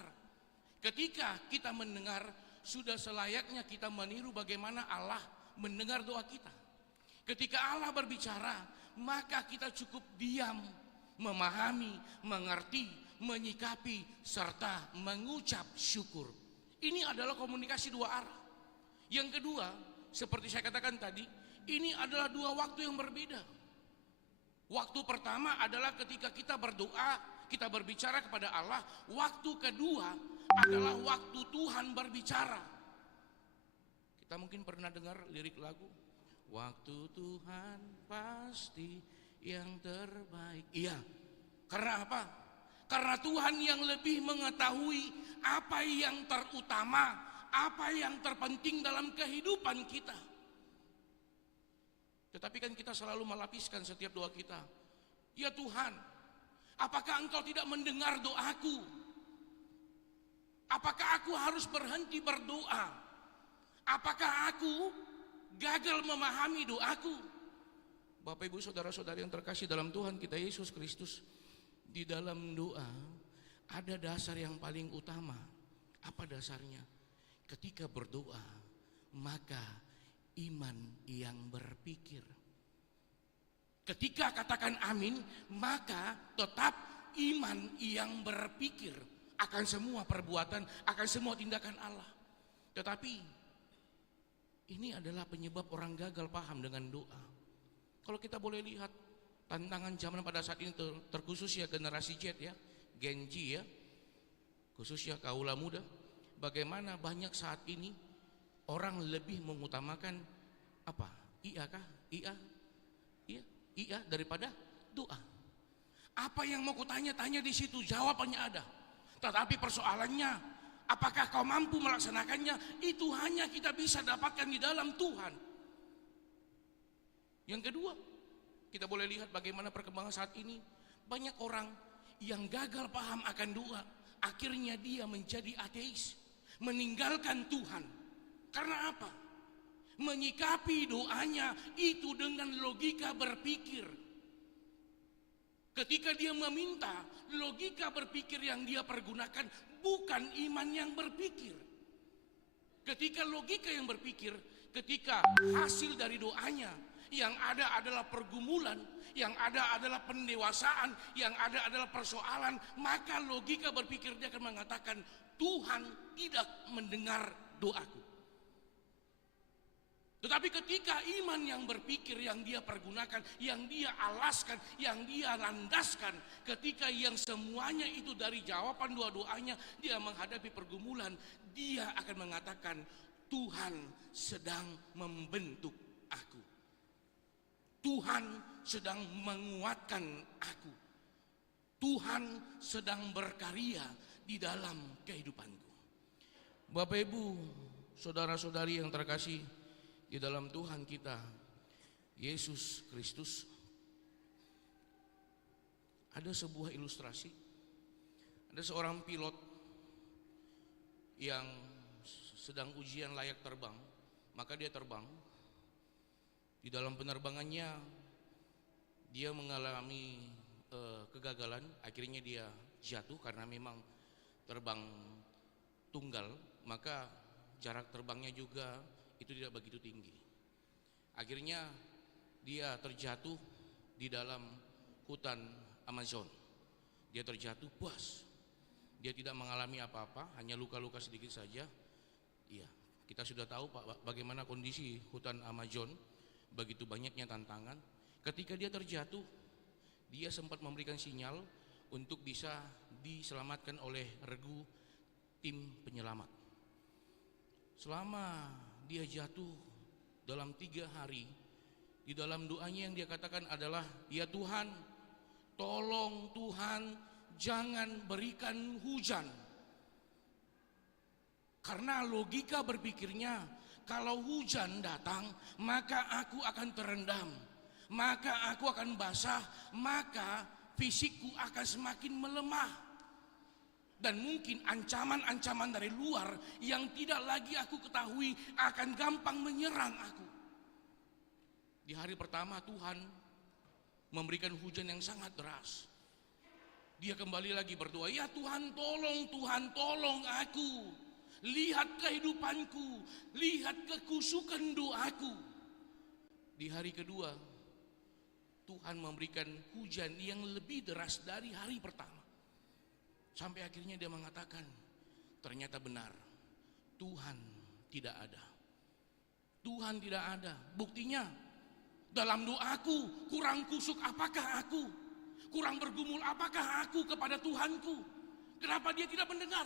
Ketika kita mendengar, sudah selayaknya kita meniru bagaimana Allah mendengar doa kita. Ketika Allah berbicara, maka kita cukup diam, memahami, mengerti, menyikapi, serta mengucap syukur. Ini adalah komunikasi dua arah. Yang kedua, seperti saya katakan tadi, ini adalah dua waktu yang berbeda. Waktu pertama adalah ketika kita berdoa, kita berbicara kepada Allah. Waktu kedua adalah waktu Tuhan berbicara. Kita mungkin pernah dengar lirik lagu, waktu Tuhan pasti yang terbaik. Iya, karena apa? Karena Tuhan yang lebih mengetahui apa yang terutama, apa yang terpenting dalam kehidupan kita. Tetapi kan kita selalu melapiskan setiap doa kita. Ya Tuhan, apakah Engkau tidak mendengar doaku? Apakah aku harus berhenti berdoa? Apakah aku gagal memahami doaku? Bapak Ibu saudara-saudari yang terkasih dalam Tuhan kita Yesus Kristus, di dalam doa ada dasar yang paling utama. Apa dasarnya? Ketika berdoa, maka iman yang berpikir. Ketika katakan amin, maka tetap iman yang berpikir akan semua perbuatan, akan semua tindakan Allah. Tetapi ini adalah penyebab orang gagal paham dengan doa. Kalau kita boleh lihat tantangan zaman pada saat ini, terkhusus ya generasi Z ya, Gen Z ya, khususnya kaula muda, bagaimana banyak saat ini orang lebih mengutamakan apa? Iya kah? Iya daripada doa. Apa yang mau kutanya-tanya di situ, jawabannya ada. Tetapi persoalannya, apakah kau mampu melaksanakannya? Itu hanya kita bisa dapatkan di dalam Tuhan. Yang kedua, kita boleh lihat bagaimana perkembangan saat ini. Banyak orang yang gagal paham akan doa, akhirnya dia menjadi ateis, meninggalkan Tuhan. Karena apa? Menyikapi doanya itu dengan logika berpikir. Ketika dia meminta, logika berpikir yang dia pergunakan bukan iman yang berpikir. Ketika logika yang berpikir, ketika hasil dari doanya yang ada adalah pergumulan, yang ada adalah pendewasaan, yang ada adalah persoalan, maka logika berpikir dia akan mengatakan, Tuhan tidak mendengar doaku. Tetapi ketika iman yang berpikir yang dia pergunakan, yang dia alaskan, yang dia landaskan, ketika yang semuanya itu dari jawaban doa-doanya, dia menghadapi pergumulan, dia akan mengatakan, Tuhan sedang membentuk aku. Tuhan sedang menguatkan aku. Tuhan sedang berkarya di dalam kehidupanku. Bapak Ibu, saudara-saudari yang terkasih di dalam Tuhan kita Yesus Kristus, ada sebuah ilustrasi. Ada seorang pilot yang sedang ujian layak terbang, maka dia terbang. Di dalam penerbangannya dia mengalami kegagalan, akhirnya dia jatuh karena memang terbang tunggal, maka jarak terbangnya juga itu tidak begitu tinggi. Akhirnya dia terjatuh di dalam hutan Amazon. Dia terjatuh, puas. Dia tidak mengalami apa-apa, hanya luka-luka sedikit saja. Iya, kita sudah tahu Pak bagaimana kondisi hutan Amazon, begitu banyaknya tantangan. Ketika dia terjatuh, dia sempat memberikan sinyal untuk bisa diselamatkan oleh regu tim penyelamat. Selama dia jatuh dalam 3 hari, di dalam doanya yang dia katakan adalah, ya Tuhan, tolong Tuhan jangan berikan hujan. Karena logika berpikirnya, kalau hujan datang maka aku akan terendam, maka aku akan basah, maka fisikku akan semakin melemah. Dan mungkin ancaman-ancaman dari luar yang tidak lagi aku ketahui akan gampang menyerang aku. Di hari pertama Tuhan memberikan hujan yang sangat deras. Dia kembali lagi berdoa, ya Tuhan tolong aku. Lihat kehidupanku, lihat kekusukan doaku. Di hari kedua Tuhan memberikan hujan yang lebih deras dari hari pertama. Sampai akhirnya dia mengatakan, ternyata benar, Tuhan tidak ada. Tuhan tidak ada. Buktinya, dalam doaku kurang kusuk apakah aku? Kurang bergumul apakah aku kepada Tuhanku? Kenapa dia tidak mendengar?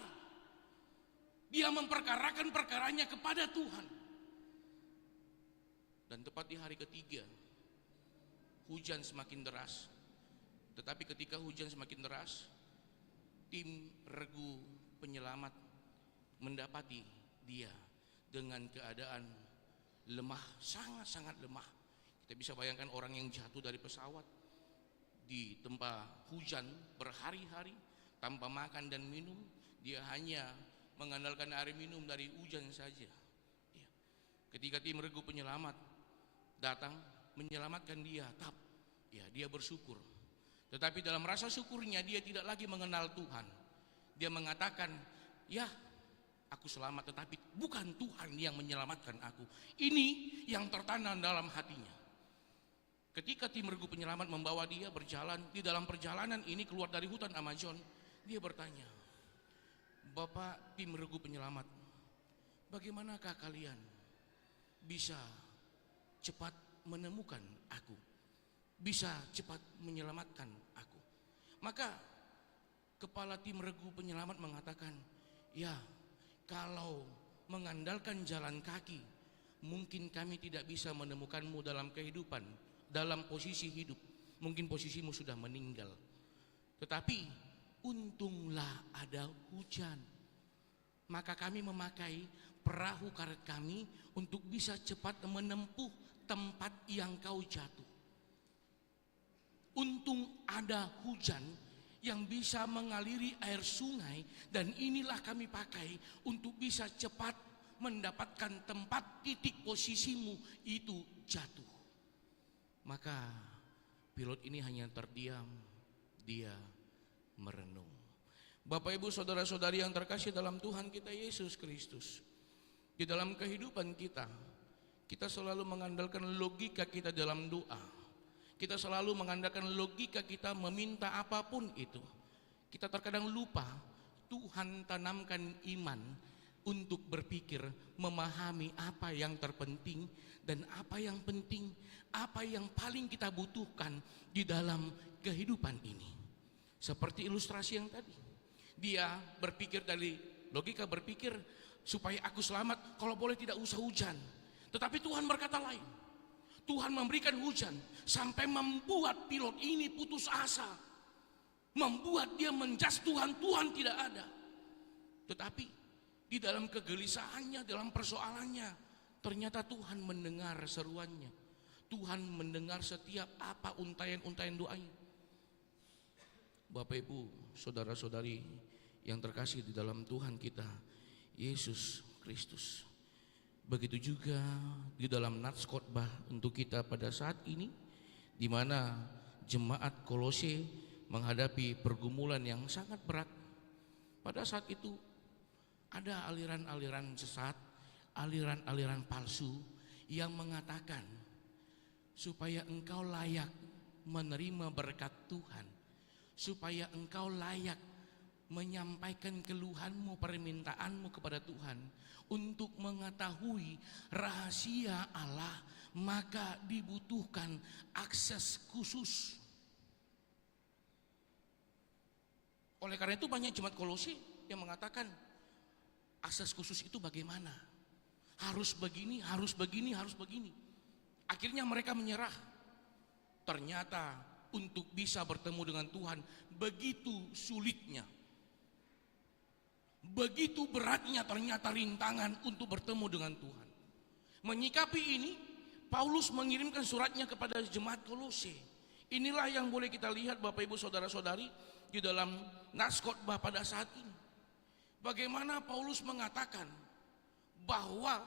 Dia memperkarakan perkaranya kepada Tuhan. Dan tepat di hari ketiga, hujan semakin deras. Tetapi ketika hujan semakin deras, tim regu penyelamat mendapati dia dengan keadaan lemah, sangat-sangat lemah. Kita bisa bayangkan orang yang jatuh dari pesawat di tempat hujan berhari-hari tanpa makan dan minum, dia hanya mengandalkan air minum dari hujan saja. Ketika tim regu penyelamat datang menyelamatkan dia, dia bersyukur. Tetapi dalam rasa syukurnya dia tidak lagi mengenal Tuhan. Dia mengatakan, ya aku selamat, tetapi bukan Tuhan yang menyelamatkan aku. Ini yang tertanam dalam hatinya. Ketika tim regu penyelamat membawa dia berjalan, di dalam perjalanan ini keluar dari hutan Amazon, dia bertanya, Bapak tim regu penyelamat, bagaimanakah kalian bisa cepat menemukan aku? Bisa cepat menyelamatkan aku? Maka kepala tim regu penyelamat mengatakan, ya kalau mengandalkan jalan kaki, mungkin kami tidak bisa menemukanmu dalam kehidupan, dalam posisi hidup. Mungkin posisimu sudah meninggal. Tetapi untunglah ada hujan, maka kami memakai perahu karet kami untuk bisa cepat menempuh tempat yang kau jatuh. Untung ada hujan yang bisa mengaliri air sungai, dan inilah kami pakai untuk bisa cepat mendapatkan tempat titik posisimu itu jatuh. Maka pilot ini hanya terdiam, dia merenung. Bapak Ibu saudara-saudari yang terkasih dalam Tuhan kita Yesus Kristus, di dalam kehidupan kita selalu mengandalkan logika kita dalam doa. Kita selalu mengandalkan logika kita meminta apapun itu. Kita terkadang lupa Tuhan tanamkan iman untuk berpikir, memahami apa yang terpenting dan apa yang penting, apa yang paling kita butuhkan di dalam kehidupan ini. Seperti ilustrasi yang tadi, dia berpikir dari logika berpikir supaya aku selamat, kalau boleh tidak usah hujan. Tetapi Tuhan berkata lain. Tuhan memberikan hujan sampai membuat pilot ini putus asa, membuat dia menjas Tuhan tidak ada. Tetapi di dalam kegelisahannya, dalam persoalannya, ternyata Tuhan mendengar seruannya. Tuhan mendengar setiap apa untayan-untayan doanya. Bapak Ibu, saudara-saudari yang terkasih di dalam Tuhan kita Yesus Kristus. Begitu juga di dalam nats khotbah untuk kita pada saat ini, di mana jemaat Kolose menghadapi pergumulan yang sangat berat. Pada saat itu ada aliran-aliran sesat, aliran-aliran palsu yang mengatakan supaya engkau layak menerima berkat Tuhan, supaya engkau layak menyampaikan keluhanmu, permintaanmu kepada Tuhan untuk mengetahui rahasia Allah, maka dibutuhkan akses khusus. Oleh karena itu banyak jemaat Kolose yang mengatakan akses khusus itu bagaimana? Harus begini, harus begini, harus begini. Akhirnya mereka menyerah. Ternyata untuk bisa bertemu dengan Tuhan begitu sulitnya. Begitu beratnya ternyata rintangan untuk bertemu dengan Tuhan. Menyikapi ini, Paulus mengirimkan suratnya kepada jemaat Kolose. Inilah yang boleh kita lihat Bapak Ibu saudara-saudari di dalam nats khotbah pada saat ini. Bagaimana Paulus mengatakan bahwa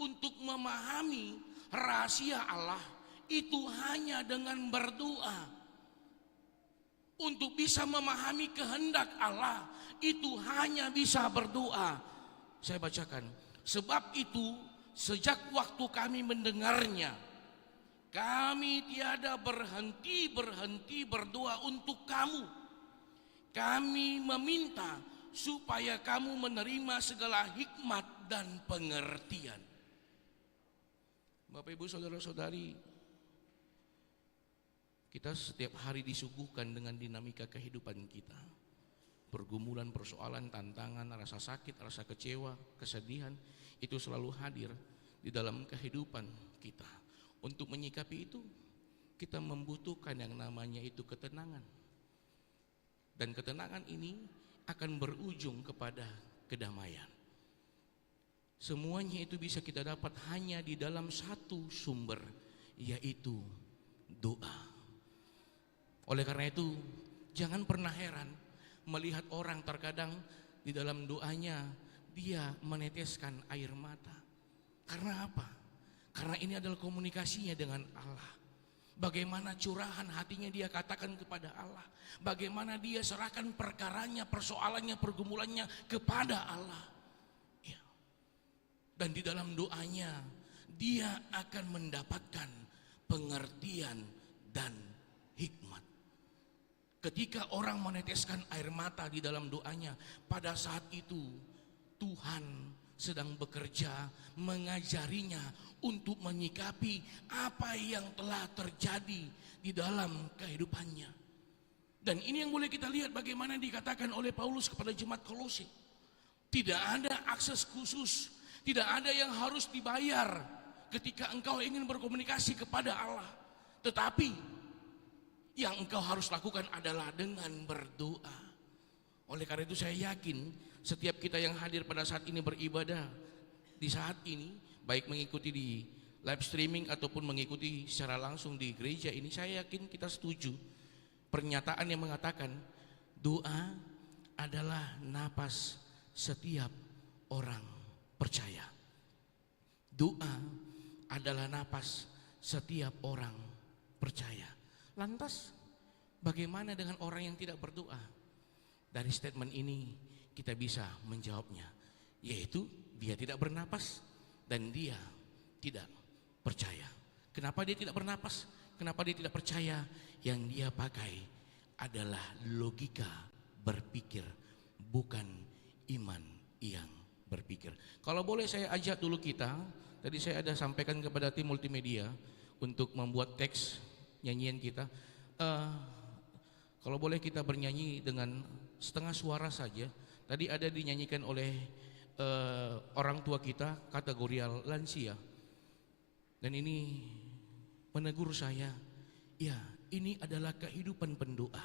untuk memahami rahasia Allah itu hanya dengan berdoa. Untuk bisa memahami kehendak Allah itu hanya bisa berdoa. Saya bacakan. Sebab itu sejak waktu kami mendengarnya, kami tiada berhenti berdoa untuk kamu. Kami meminta supaya kamu menerima segala hikmat dan pengertian. Bapak Ibu saudara-saudari, kita setiap hari disuguhkan dengan dinamika kehidupan kita. Pergumulan, persoalan, tantangan, rasa sakit, rasa kecewa, kesedihan, itu selalu hadir di dalam kehidupan kita. Untuk menyikapi itu, kita membutuhkan yang namanya itu ketenangan. Dan ketenangan ini akan berujung kepada kedamaian. Semuanya itu bisa kita dapat hanya di dalam satu sumber, yaitu doa. Oleh karena itu, jangan pernah heran melihat orang terkadang di dalam doanya dia meneteskan air mata. Karena apa? Karena ini adalah komunikasinya dengan Allah. Bagaimana curahan hatinya dia katakan kepada Allah. Bagaimana dia serahkan perkaranya, persoalannya, pergumulannya kepada Allah. Ya. Dan di dalam doanya dia akan mendapatkan pengertian dan hikmat. Ketika orang meneteskan air mata di dalam doanya, pada saat itu Tuhan sedang bekerja mengajarinya untuk menyikapi apa yang telah terjadi di dalam kehidupannya. Dan ini yang boleh kita lihat bagaimana dikatakan oleh Paulus kepada jemaat Kolose. Tidak ada akses khusus, tidak ada yang harus dibayar ketika engkau ingin berkomunikasi kepada Allah. Tetapi yang engkau harus lakukan adalah dengan berdoa. Oleh karena itu saya yakin setiap kita yang hadir pada saat ini beribadah di saat ini, baik mengikuti di live streaming ataupun mengikuti secara langsung di gereja ini, saya yakin kita setuju pernyataan yang mengatakan doa adalah napas setiap orang percaya. Doa adalah napas setiap orang percaya. Lantas bagaimana dengan orang yang tidak berdoa? Dari statement ini kita bisa menjawabnya, yaitu dia tidak bernapas dan dia tidak percaya. Kenapa dia tidak bernapas? Kenapa dia tidak percaya? Yang dia pakai adalah logika berpikir, bukan iman yang berpikir. Kalau boleh saya ajak dulu kita, tadi saya ada sampaikan kepada tim multimedia untuk membuat teks nyanyian kita. Kalau boleh kita bernyanyi dengan setengah suara saja. Tadi ada dinyanyikan oleh orang tua kita kategori lansia. Dan ini menegur saya, ya ini adalah kehidupan pendoa.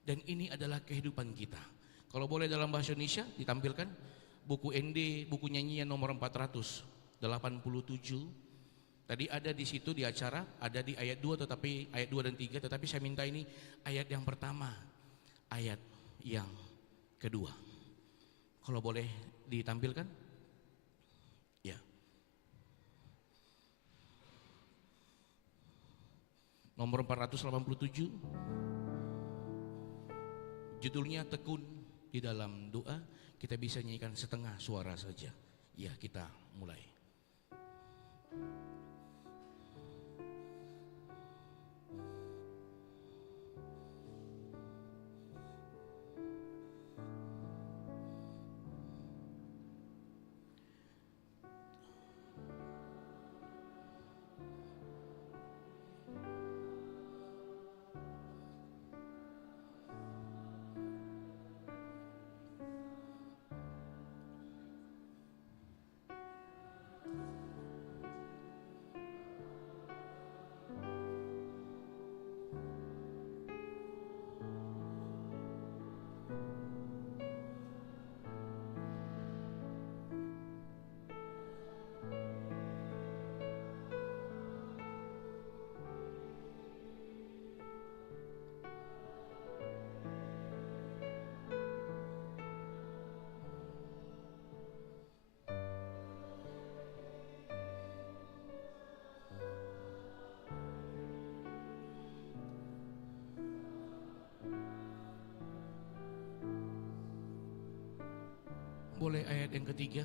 Dan ini adalah kehidupan kita. Kalau boleh dalam bahasa Indonesia ditampilkan buku ND, buku nyanyian nomor 487. Tadi ada di situ di acara, ada di ayat 2 tetapi ayat 2 dan 3, tetapi saya minta ini ayat yang pertama, ayat yang kedua. Kalau boleh ditampilkan? Ya. Nomor 487. Judulnya tekun di dalam doa. Kita bisa nyanyikan setengah suara saja. Ya, kita mulai. Boleh ayat yang ketiga.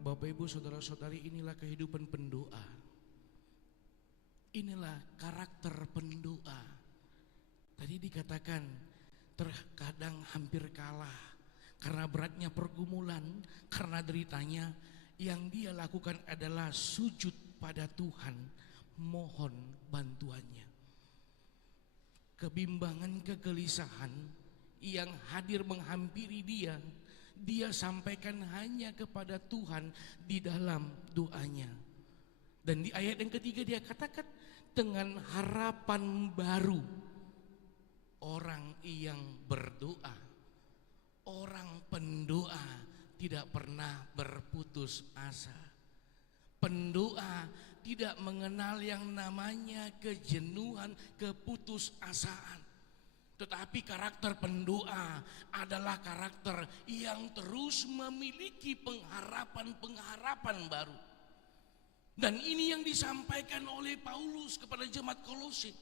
Bapak Ibu saudara-saudari, inilah kehidupan pendoa. Inilah karakter pendoa. Tadi dikatakan terkadang hampir kalah karena beratnya pergumulan, karena deritanya. Yang dia lakukan adalah sujud pada Tuhan, mohon bantuannya. Kebimbangan, kegelisahan yang hadir menghampiri dia sampaikan hanya kepada Tuhan di dalam doanya. Dan di ayat yang ketiga dia katakan, dengan harapan baru. Orang yang berdoa, orang pendoa tidak pernah berputus asa. Pendoa tidak mengenal yang namanya kejenuhan, keputusasaan. Tetapi karakter pendoa adalah karakter yang terus memiliki pengharapan-pengharapan baru. Dan ini yang disampaikan oleh Paulus kepada jemaat Kolose.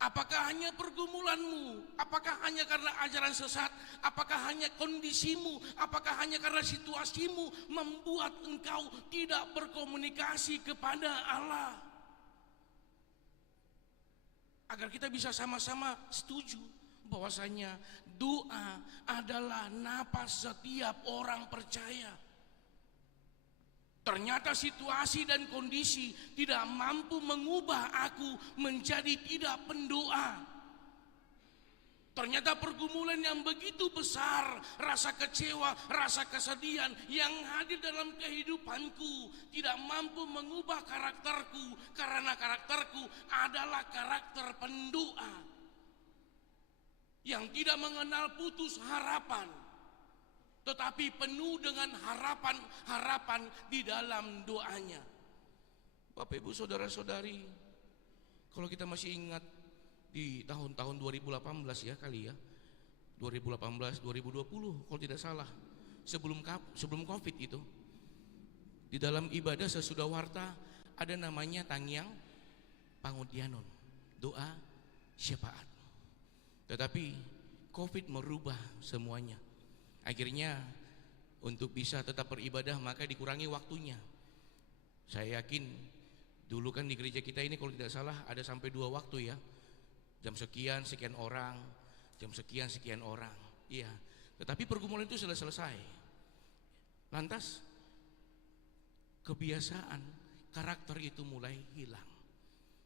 Apakah hanya pergumulanmu? Apakah hanya karena ajaran sesat? Apakah hanya kondisimu? Apakah hanya karena situasimu membuat engkau tidak berkomunikasi kepada Allah? Agar kita bisa sama-sama setuju bahwasanya doa adalah napas setiap orang percaya. Ternyata situasi dan kondisi tidak mampu mengubah aku menjadi tidak pendoa. Ternyata pergumulan yang begitu besar, rasa kecewa, rasa kesedihan yang hadir dalam kehidupanku tidak mampu mengubah karakterku, karena karakterku adalah karakter pendoa yang tidak mengenal putus harapan, tetapi penuh dengan harapan-harapan di dalam doanya. Bapak Ibu saudara-saudari, kalau kita masih ingat di tahun-tahun 2018 ya kali ya, 2018, 2020 kalau tidak salah, sebelum Covid itu, di dalam ibadah sesudah warta ada namanya Tangyang Pangudyanon, doa syafaat. Tetapi Covid merubah semuanya. Akhirnya untuk bisa tetap beribadah maka dikurangi waktunya. Saya yakin dulu kan di gereja kita ini kalau tidak salah ada sampai 2 waktu ya. Jam sekian sekian orang, jam sekian sekian orang. Iya. Tetapi pergumulan itu sudah selesai. Lantas kebiasaan karakter itu mulai hilang.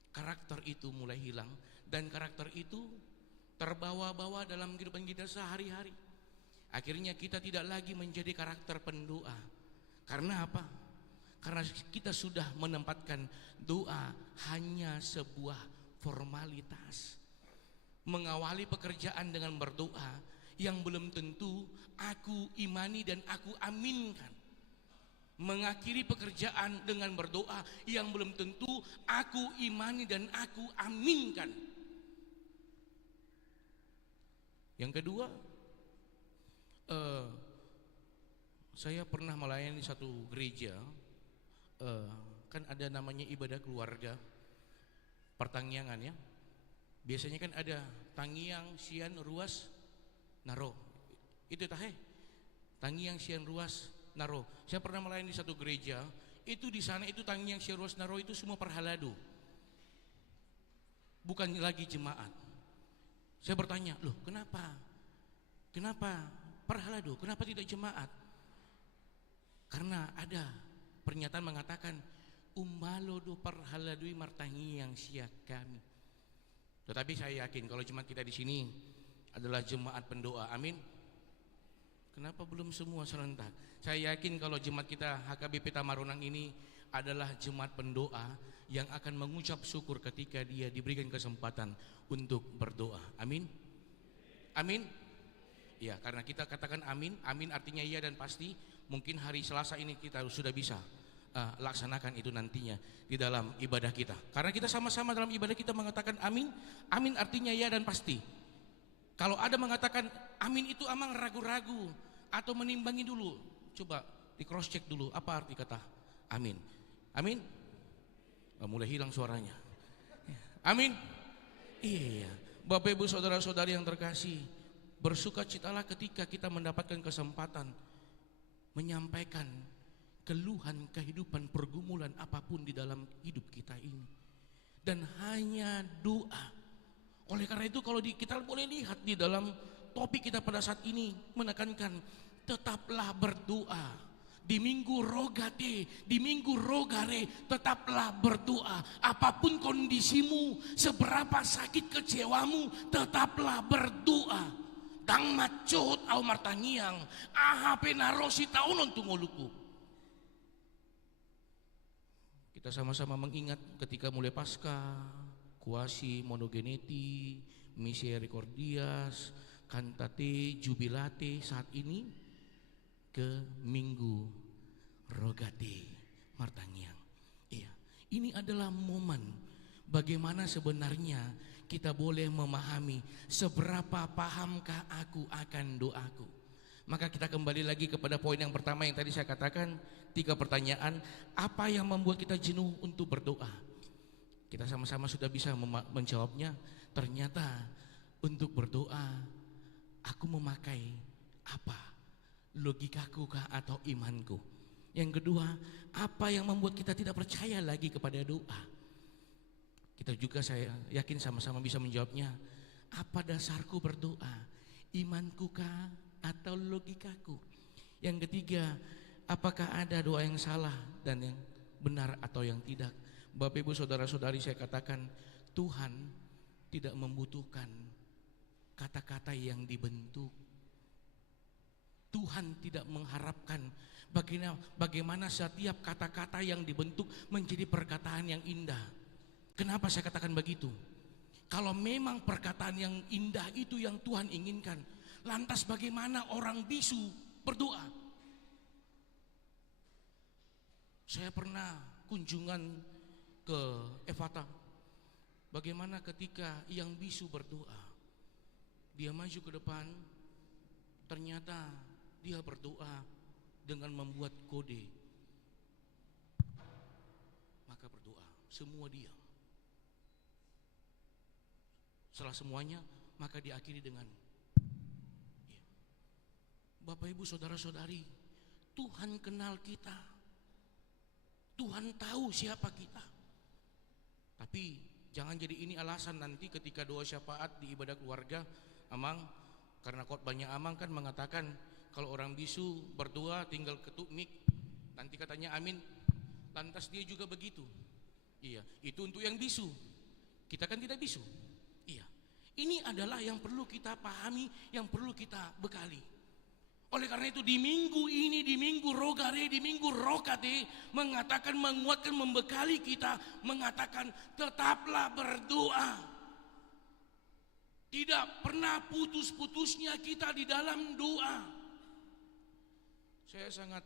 Karakter itu mulai hilang dan karakter itu terbawa-bawa dalam kehidupan kita sehari-hari. Akhirnya kita tidak lagi menjadi karakter pendoa. Karena apa? Karena kita sudah menempatkan doa hanya sebuah formalitas. Mengawali pekerjaan dengan berdoa yang belum tentu aku imani dan aku aminkan. Mengakhiri pekerjaan dengan berdoa yang belum tentu aku imani dan aku aminkan. Yang kedua, saya pernah melayani satu gereja, kan ada namanya ibadah keluarga pertangyangan ya. Biasanya kan ada tangiang, sian, ruas, naro. Itu tahe. Tangiang, sian, ruas, naro. Saya pernah melayani di satu gereja, itu di sana itu tangiang, sian, ruas, naro itu semua perhaladu. Bukan lagi jemaat. Saya bertanya, loh kenapa? Kenapa perhaladu? Kenapa tidak jemaat? Karena ada pernyataan mengatakan umbalodo perhaladui martangi yang siap kami. Tetapi saya yakin kalau jemaat kita di sini adalah jemaat pendoa, amin. Kenapa belum semua serentak? Saya yakin kalau jemaat kita HKBP Tamarunang ini adalah jemaat pendoa yang akan mengucap syukur ketika dia diberikan kesempatan untuk berdoa, amin. Amin. Ya, karena kita katakan amin, amin artinya iya dan pasti. Mungkin hari Selasa ini kita sudah bisa laksanakan itu nantinya di dalam ibadah kita. Karena kita sama-sama dalam ibadah kita mengatakan amin, amin artinya iya dan pasti. Kalau ada mengatakan amin itu amang ragu-ragu atau menimbangi dulu, coba di cross check dulu apa arti kata amin. Amin. Mulai hilang suaranya. Amin. Iya, Bapak Ibu saudara-saudari yang terkasih, bersukacitalah ketika kita mendapatkan kesempatan menyampaikan keluhan kehidupan pergumulan apapun di dalam hidup kita ini. Dan hanya doa. Oleh karena itu kalau kita boleh lihat di dalam topik kita pada saat ini menekankan tetaplah berdoa. Di minggu rogate, di minggu rogare tetaplah berdoa. Apapun kondisimu, seberapa sakit kecewamu, tetaplah berdoa. Dang macot au martangiang, ahape narosi taunon tungoluku. Kita sama-sama mengingat ketika mulai Paskah, kuasi monogeneti, misericordias, cantate, jubilate saat ini ke minggu rogate martangiang. Iya, ini adalah momen bagaimana sebenarnya kita boleh memahami seberapa pahamkah aku akan doaku. Maka kita kembali lagi kepada poin yang pertama yang tadi saya katakan, 3 pertanyaan, apa yang membuat kita jenuh untuk berdoa? Kita sama-sama sudah bisa menjawabnya. ternyata untuk berdoa aku memakai apa? Logikaku kah atau imanku? Yang kedua, apa yang membuat kita tidak percaya lagi kepada doa? Kita juga, saya yakin sama-sama bisa menjawabnya. Apa dasarku berdoa? Imanku kah atau logikaku? Yang ketiga, apakah ada doa yang salah dan yang benar atau yang tidak? Bapak Ibu saudara-saudari, saya katakan Tuhan tidak membutuhkan kata-kata yang dibentuk. Tuhan tidak mengharapkan bagaimana setiap kata-kata yang dibentuk menjadi perkataan yang indah. Kenapa saya katakan begitu? Kalau memang perkataan yang indah itu yang Tuhan inginkan, lantas bagaimana orang bisu berdoa? Saya pernah kunjungan ke Efata. Bagaimana ketika yang bisu berdoa, dia maju ke depan, ternyata dia berdoa dengan membuat kode. Maka berdoa, semua diam. Setelah semuanya, maka diakhiri dengan ya. Bapak Ibu saudara-saudari, Tuhan kenal kita. Tuhan tahu siapa kita. Tapi jangan jadi ini alasan nanti ketika doa syafaat di ibadah keluarga, Amang, karena khotbahnya Amang kan mengatakan kalau orang bisu berdoa tinggal ketuk mik, nanti katanya amin. Lantas dia juga begitu. Iya, itu untuk yang bisu. Kita kan tidak bisu. Iya. Ini adalah yang perlu kita pahami, yang perlu kita bekali. Oleh karena itu di minggu ini, di minggu Rogare, di minggu Rokate, mengatakan, menguatkan, membekali kita, mengatakan tetaplah berdoa. Tidak pernah putus-putusnya kita di dalam doa. Saya sangat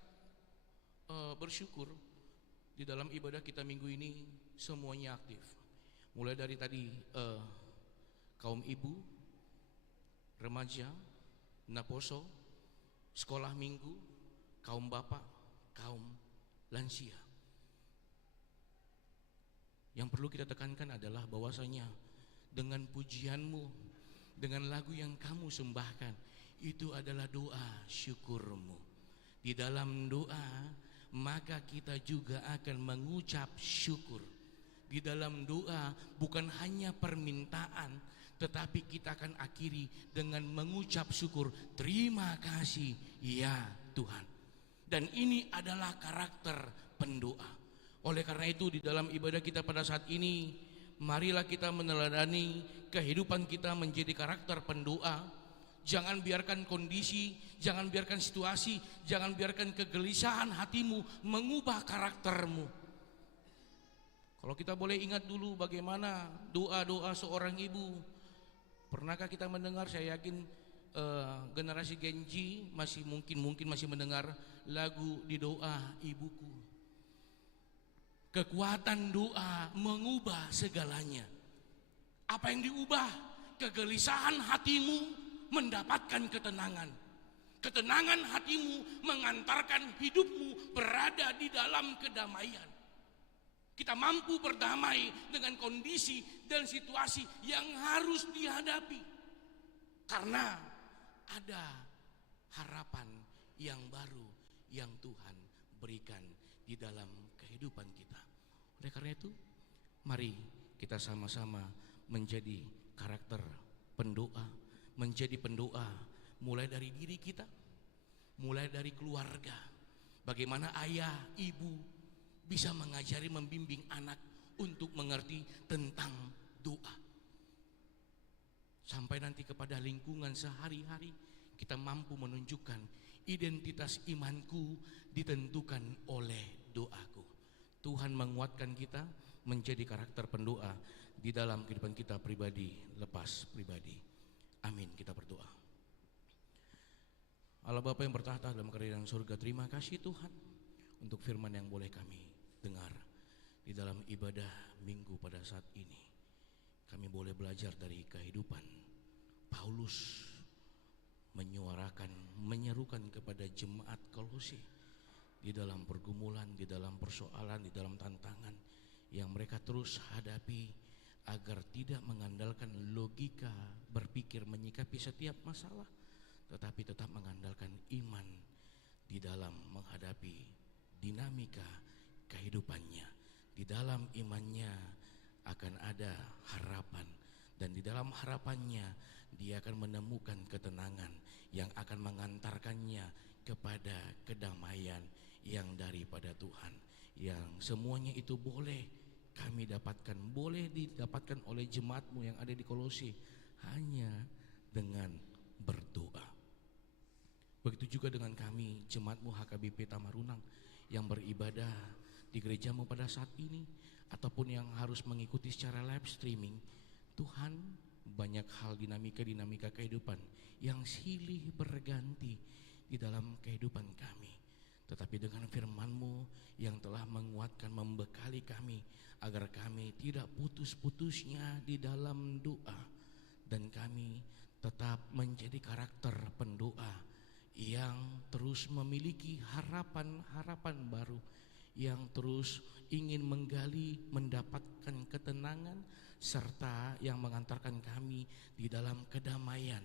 bersyukur di dalam ibadah kita minggu ini semuanya aktif. Mulai dari tadi kaum ibu, remaja, naposo, sekolah minggu, kaum bapak, kaum lansia. Yang perlu kita tekankan adalah bahwasanya dengan pujianmu, dengan lagu yang kamu sembahkan, itu adalah doa syukurmu. Di dalam doa, maka kita juga akan mengucap syukur. Di dalam doa bukan hanya permintaan, tetapi kita akan akhiri dengan mengucap syukur. Terima kasih ya Tuhan. Dan ini adalah karakter pendoa. Oleh karena itu di dalam ibadah kita pada saat ini, marilah kita meneladani kehidupan kita menjadi karakter pendoa. Jangan biarkan kondisi, jangan biarkan situasi, jangan biarkan kegelisahan hatimu mengubah karaktermu. Kalau kita boleh ingat dulu bagaimana doa-doa seorang ibu. Pernahkah kita mendengar, saya yakin generasi Gen Z masih mungkin masih mendengar lagu Di Doa Ibuku. Kekuatan doa mengubah segalanya. Apa yang diubah? Kegelisahan hatimu mendapatkan ketenangan. Ketenangan hatimu mengantarkan hidupmu berada di dalam kedamaian. Kita mampu berdamai dengan kondisi dan situasi yang harus dihadapi. Karena ada harapan yang baru yang Tuhan berikan di dalam kehidupan kita. Oleh karena itu, mari kita sama-sama menjadi karakter pendoa, menjadi pendoa mulai dari diri kita, mulai dari keluarga. Bagaimana ayah, ibu bisa mengajari, membimbing anak untuk mengerti tentang doa. Sampai nanti kepada lingkungan sehari-hari kita mampu menunjukkan identitas imanku ditentukan oleh doaku. Tuhan menguatkan kita menjadi karakter pendoa di dalam kehidupan kita pribadi lepas pribadi. Amin, kita berdoa. Allah Bapa yang bertahta dalam kerajaan surga, terima kasih Tuhan untuk firman yang boleh kami dengar di dalam ibadah minggu pada saat ini. Kami boleh belajar dari kehidupan Paulus menyuarakan, menyerukan kepada jemaat Kolose di dalam pergumulan, di dalam persoalan, di dalam tantangan yang mereka terus hadapi. agar tidak mengandalkan logika berpikir menyikapi setiap masalah, tetapi tetap mengandalkan iman di dalam menghadapi dinamika kehidupannya. Di dalam imannya akan ada harapan, dan di dalam harapannya dia akan menemukan ketenangan yang akan mengantarkannya kepada kedamaian yang daripada Tuhan, yang semuanya itu boleh kami dapatkan, boleh didapatkan oleh jemaatmu yang ada di Kolose hanya dengan berdoa. Begitu juga dengan kami jemaatmu HKBP Tamarunang yang beribadah di gerejamu pada saat ini, ataupun yang harus mengikuti secara live streaming. Tuhan, banyak hal dinamika kehidupan yang silih berganti di dalam kehidupan kami. Tetapi dengan firman-Mu yang telah menguatkan, membekali kami agar kami tidak putus-putusnya di dalam doa, dan kami tetap menjadi karakter pendoa yang terus memiliki harapan-harapan baru, yang terus ingin menggali, mendapatkan ketenangan, serta yang mengantarkan kami di dalam kedamaian,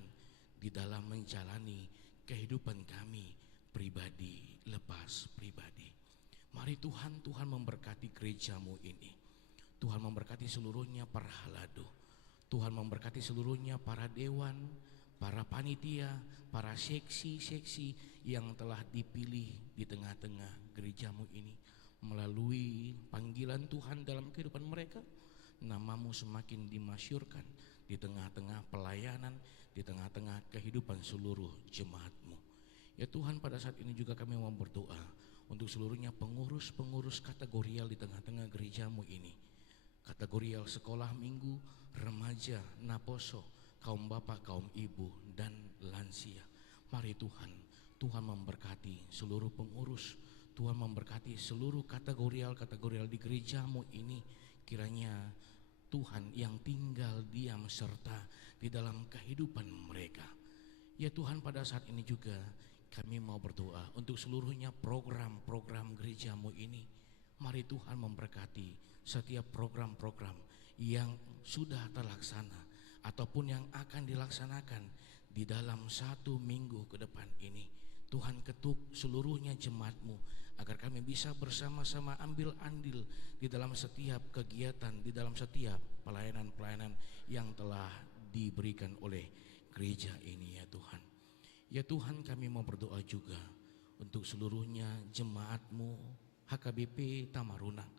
di dalam menjalani kehidupan kami pribadi lepas pribadi. Mari Tuhan memberkati gerejamu ini. Tuhan memberkati seluruhnya para halado. Tuhan memberkati seluruhnya para dewan, para panitia, para seksi-seksi yang telah dipilih di tengah-tengah gerejamu ini. Melalui panggilan Tuhan dalam kehidupan mereka, nama-Mu semakin dimasyurkan di tengah-tengah pelayanan, di tengah-tengah kehidupan seluruh jemaat-Mu. Ya Tuhan, pada saat ini juga kami mau berdoa untuk seluruhnya pengurus-pengurus kategorial di tengah-tengah gerejamu ini. Kategorial sekolah minggu, remaja, naposo, kaum bapak, kaum ibu, dan lansia. Mari Tuhan memberkati seluruh pengurus, Tuhan memberkati seluruh kategorial di gerejamu ini. Kiranya Tuhan yang tinggal diam serta di dalam kehidupan mereka. Ya Tuhan, pada saat ini juga kami mau berdoa untuk seluruhnya program-program gerejamu ini. Mari Tuhan memberkati setiap program-program yang sudah terlaksana ataupun yang akan dilaksanakan di dalam 1 minggu ke depan ini. Tuhan ketuk seluruhnya jemaat-Mu agar kami bisa bersama-sama ambil andil di dalam setiap kegiatan, di dalam setiap pelayanan-pelayanan yang telah diberikan oleh gereja ini ya Tuhan. Ya Tuhan, kami mau berdoa juga untuk seluruhnya jemaat-Mu HKBP Tamarunang.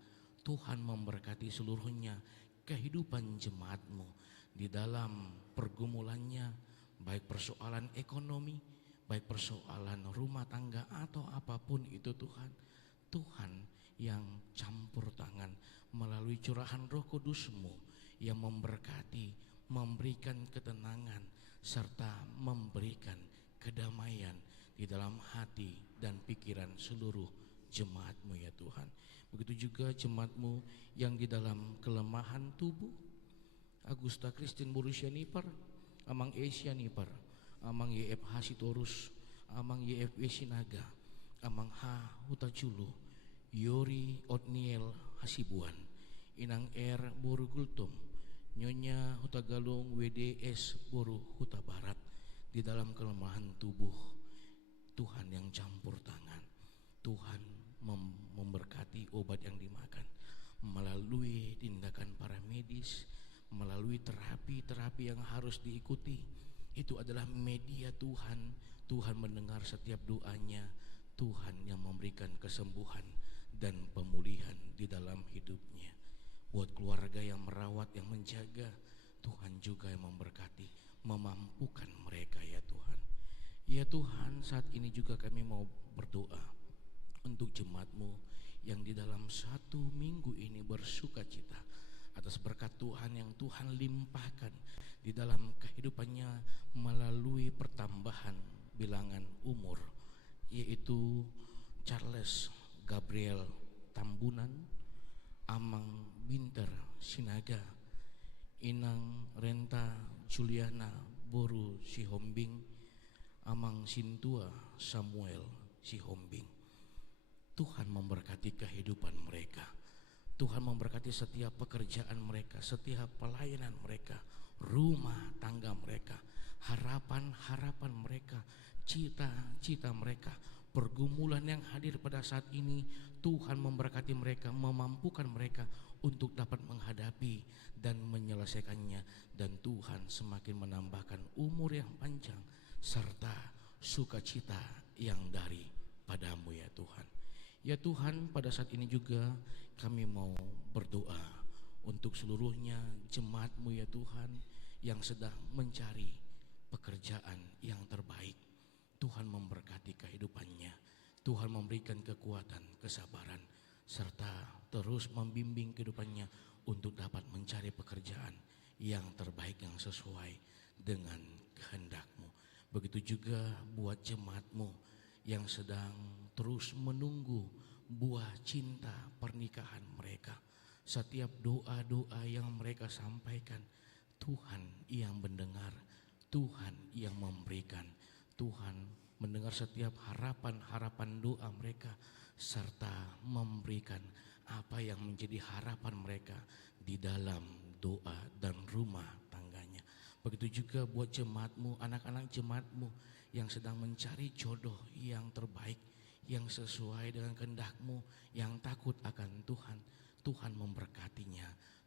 Tuhan memberkati seluruhnya kehidupan jemaat-Mu di dalam pergumulannya, baik persoalan ekonomi, baik persoalan rumah tangga atau apapun itu Tuhan. Tuhan yang campur tangan melalui curahan Roh Kudus-Mu yang memberkati, memberikan ketenangan serta memberikan kedamaian di dalam hati dan pikiran seluruh jemaat-Mu ya Tuhan. Begitu juga jemaat-Mu yang di dalam kelemahan tubuh, Agusta Christine Borusianipar, Amang Asia Nipar, Amang YF Hasitorus, Amang YF Sinaga, Amang H Hutaculu, Yori Otniel Hasibuan, Inang R Boru Gultum, Nyonya Hutagalung WDS Boru Huta Barat. Di dalam kelemahan tubuh, Tuhan yang campur tangan, Tuhan memberkati obat yang dimakan melalui tindakan para medis, melalui terapi-terapi yang harus diikuti. Itu adalah media Tuhan. Tuhan mendengar setiap doanya. Tuhan yang memberikan kesembuhan dan pemulihan di dalam hidupnya. Buat keluarga yang merawat, yang menjaga, Tuhan juga yang memberkati, memampukan mereka ya Tuhan. Ya Tuhan, saat ini juga kami mau berdoa untuk jemaat-Mu yang di dalam 1 minggu ini bersuka cita atas berkat Tuhan yang Tuhan limpahkan di dalam kehidupannya melalui pertambahan bilangan umur, yaitu Charles Gabriel Tambunan, Amang Binter Sinaga, Inang Renta Juliana Boru Sihombing, Amang Sintua Samuel Sihombing. Tuhan memberkati kehidupan mereka. Tuhan memberkati setiap pekerjaan mereka, setiap pelayanan mereka, rumah tangga mereka, harapan-harapan mereka, cita-cita mereka, pergumulan yang hadir pada saat ini. Tuhan memberkati mereka, memampukan mereka untuk dapat menghadapi dan menyelesaikannya. Dan Tuhan semakin menambahkan umur yang panjang serta sukacita yang dari padamu ya Tuhan. Ya Tuhan, pada saat ini juga kami mau berdoa untuk seluruhnya jemaat-Mu ya Tuhan yang sedang mencari pekerjaan yang terbaik. Tuhan memberkati kehidupannya, Tuhan memberikan kekuatan, kesabaran, serta terus membimbing kehidupannya untuk dapat mencari pekerjaan yang terbaik, yang sesuai dengan kehendak-Mu. Begitu juga buat jemaat-Mu yang sedang terus menunggu buah cinta pernikahan mereka. Setiap doa-doa yang mereka sampaikan, Tuhan yang mendengar, Tuhan yang memberikan. Tuhan mendengar setiap harapan-harapan doa mereka, serta memberikan apa yang menjadi harapan mereka di dalam doa dan rumah tangganya. Begitu juga buat jemaat-Mu, anak-anak jemaat-Mu yang sedang mencari jodoh yang terbaik, yang sesuai dengan kehendak-Mu, yang takut akan Tuhan. Tuhan memberkatinya,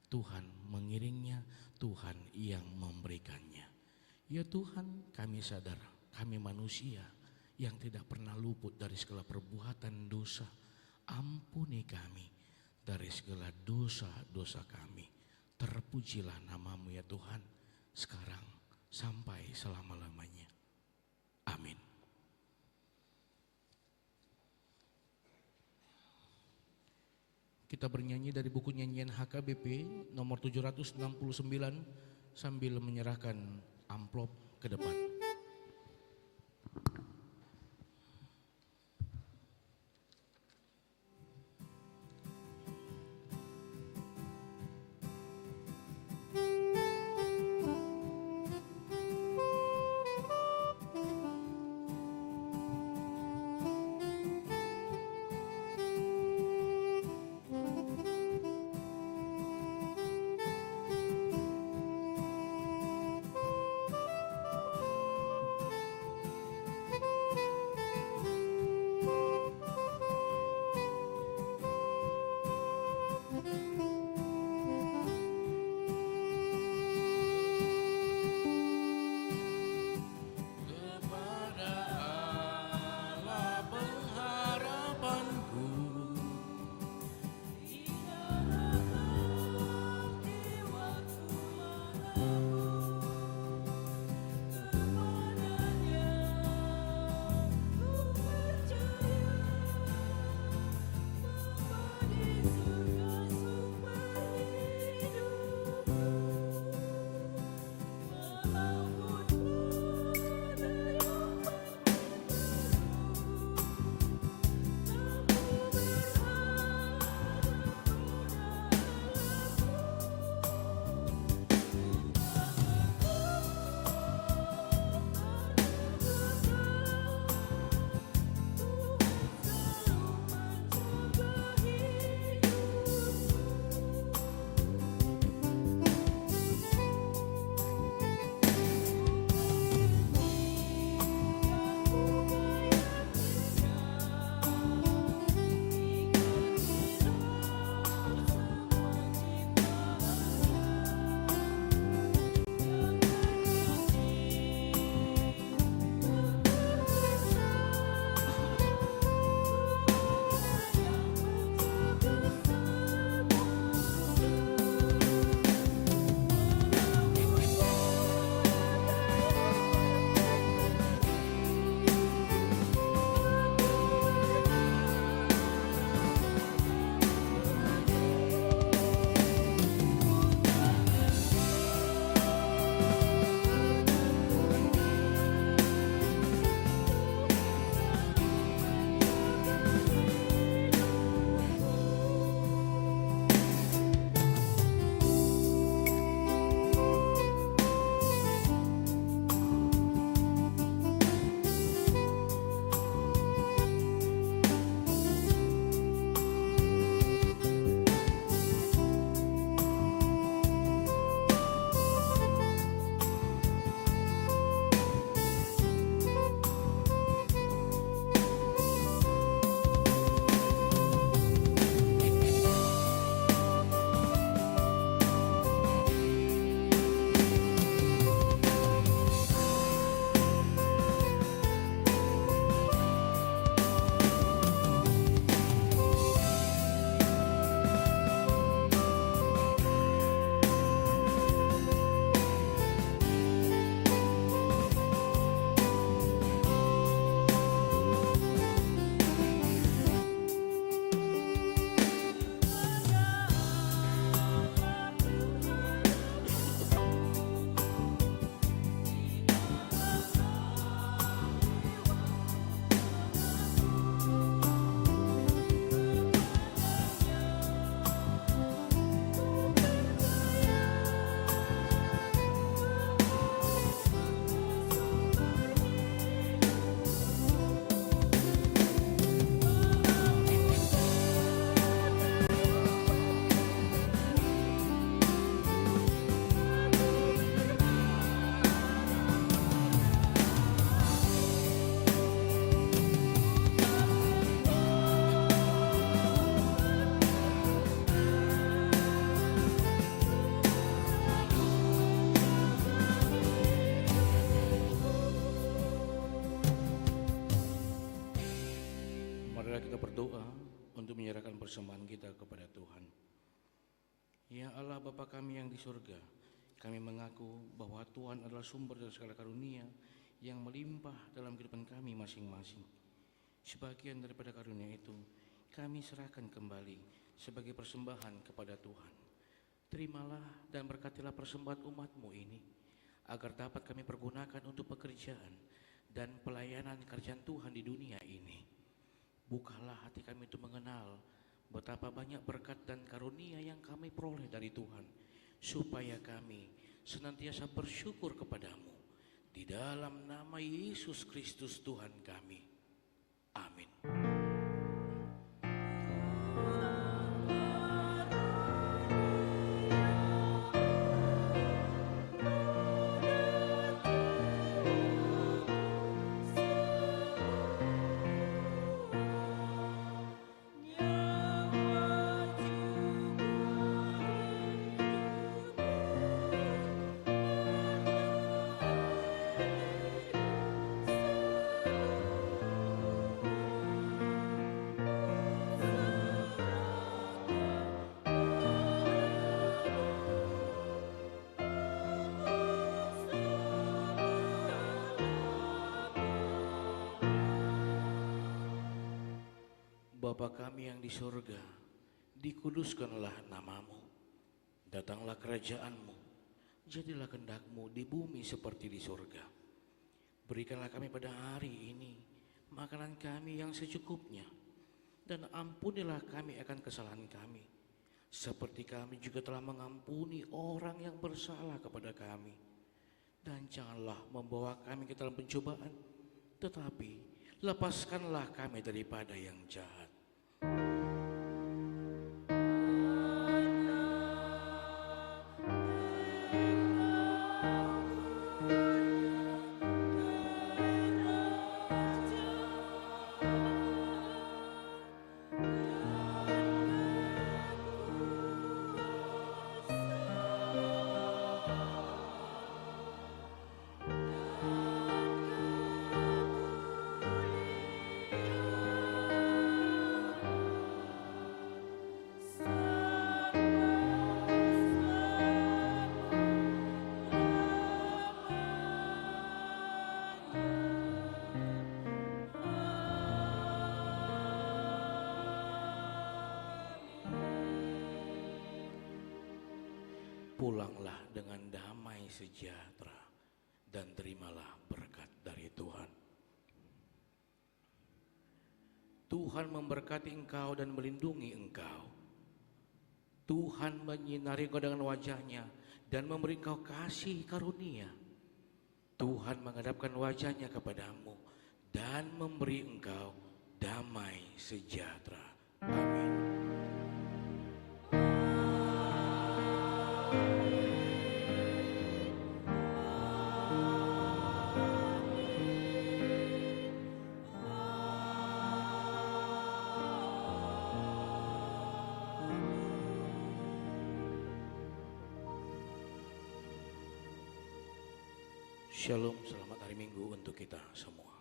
Tuhan mengiringnya, Tuhan yang memberikannya. Ya Tuhan, kami sadar kami manusia yang tidak pernah luput dari segala perbuatan dosa. Ampuni kami dari segala dosa-dosa kami. Terpujilah nama-Mu ya Tuhan, sekarang sampai selama-lamanya. Amin. Kita bernyanyi dari buku nyanyian HKBP nomor 769 sambil menyerahkan amplop ke depan. persembahan kita kepada Tuhan. Ya Allah Bapa kami yang di surga, kami mengaku bahwa Tuhan adalah sumber dari segala karunia yang melimpah dalam kehidupan kami masing-masing. Sebagian daripada karunia itu kami serahkan kembali sebagai persembahan kepada Tuhan. Terimalah dan berkatilah persembahan umat-Mu ini, agar dapat kami pergunakan untuk pekerjaan dan pelayanan kerjaan Tuhan di dunia ini. Bukalah hati kami untuk mengenal betapa banyak berkat dan karunia yang kami peroleh dari Tuhan, supaya kami senantiasa bersyukur kepadamu. Di dalam nama Yesus Kristus Tuhan kami. Amin. Bapa kami yang di surga, dikuduskanlah namamu, datanglah kerajaan-Mu, jadilah kehendak-Mu di bumi seperti di surga. Berikanlah kami pada hari ini makanan kami yang secukupnya, dan ampunilah kami akan kesalahan kami, seperti kami juga telah mengampuni orang yang bersalah kepada kami. Dan janganlah membawa kami ke dalam pencobaan, tetapi lepaskanlah kami daripada yang jahat. Pulanglah dengan damai sejahtera dan terimalah berkat dari Tuhan. Tuhan memberkati engkau dan melindungi engkau. Tuhan menyinari engkau dengan wajah-Nya dan memberi engkau kasih karunia. Tuhan menghadapkan wajah-Nya kepadamu dan memberi engkau damai sejahtera. Amin. Shalom, selamat hari Minggu untuk kita semua.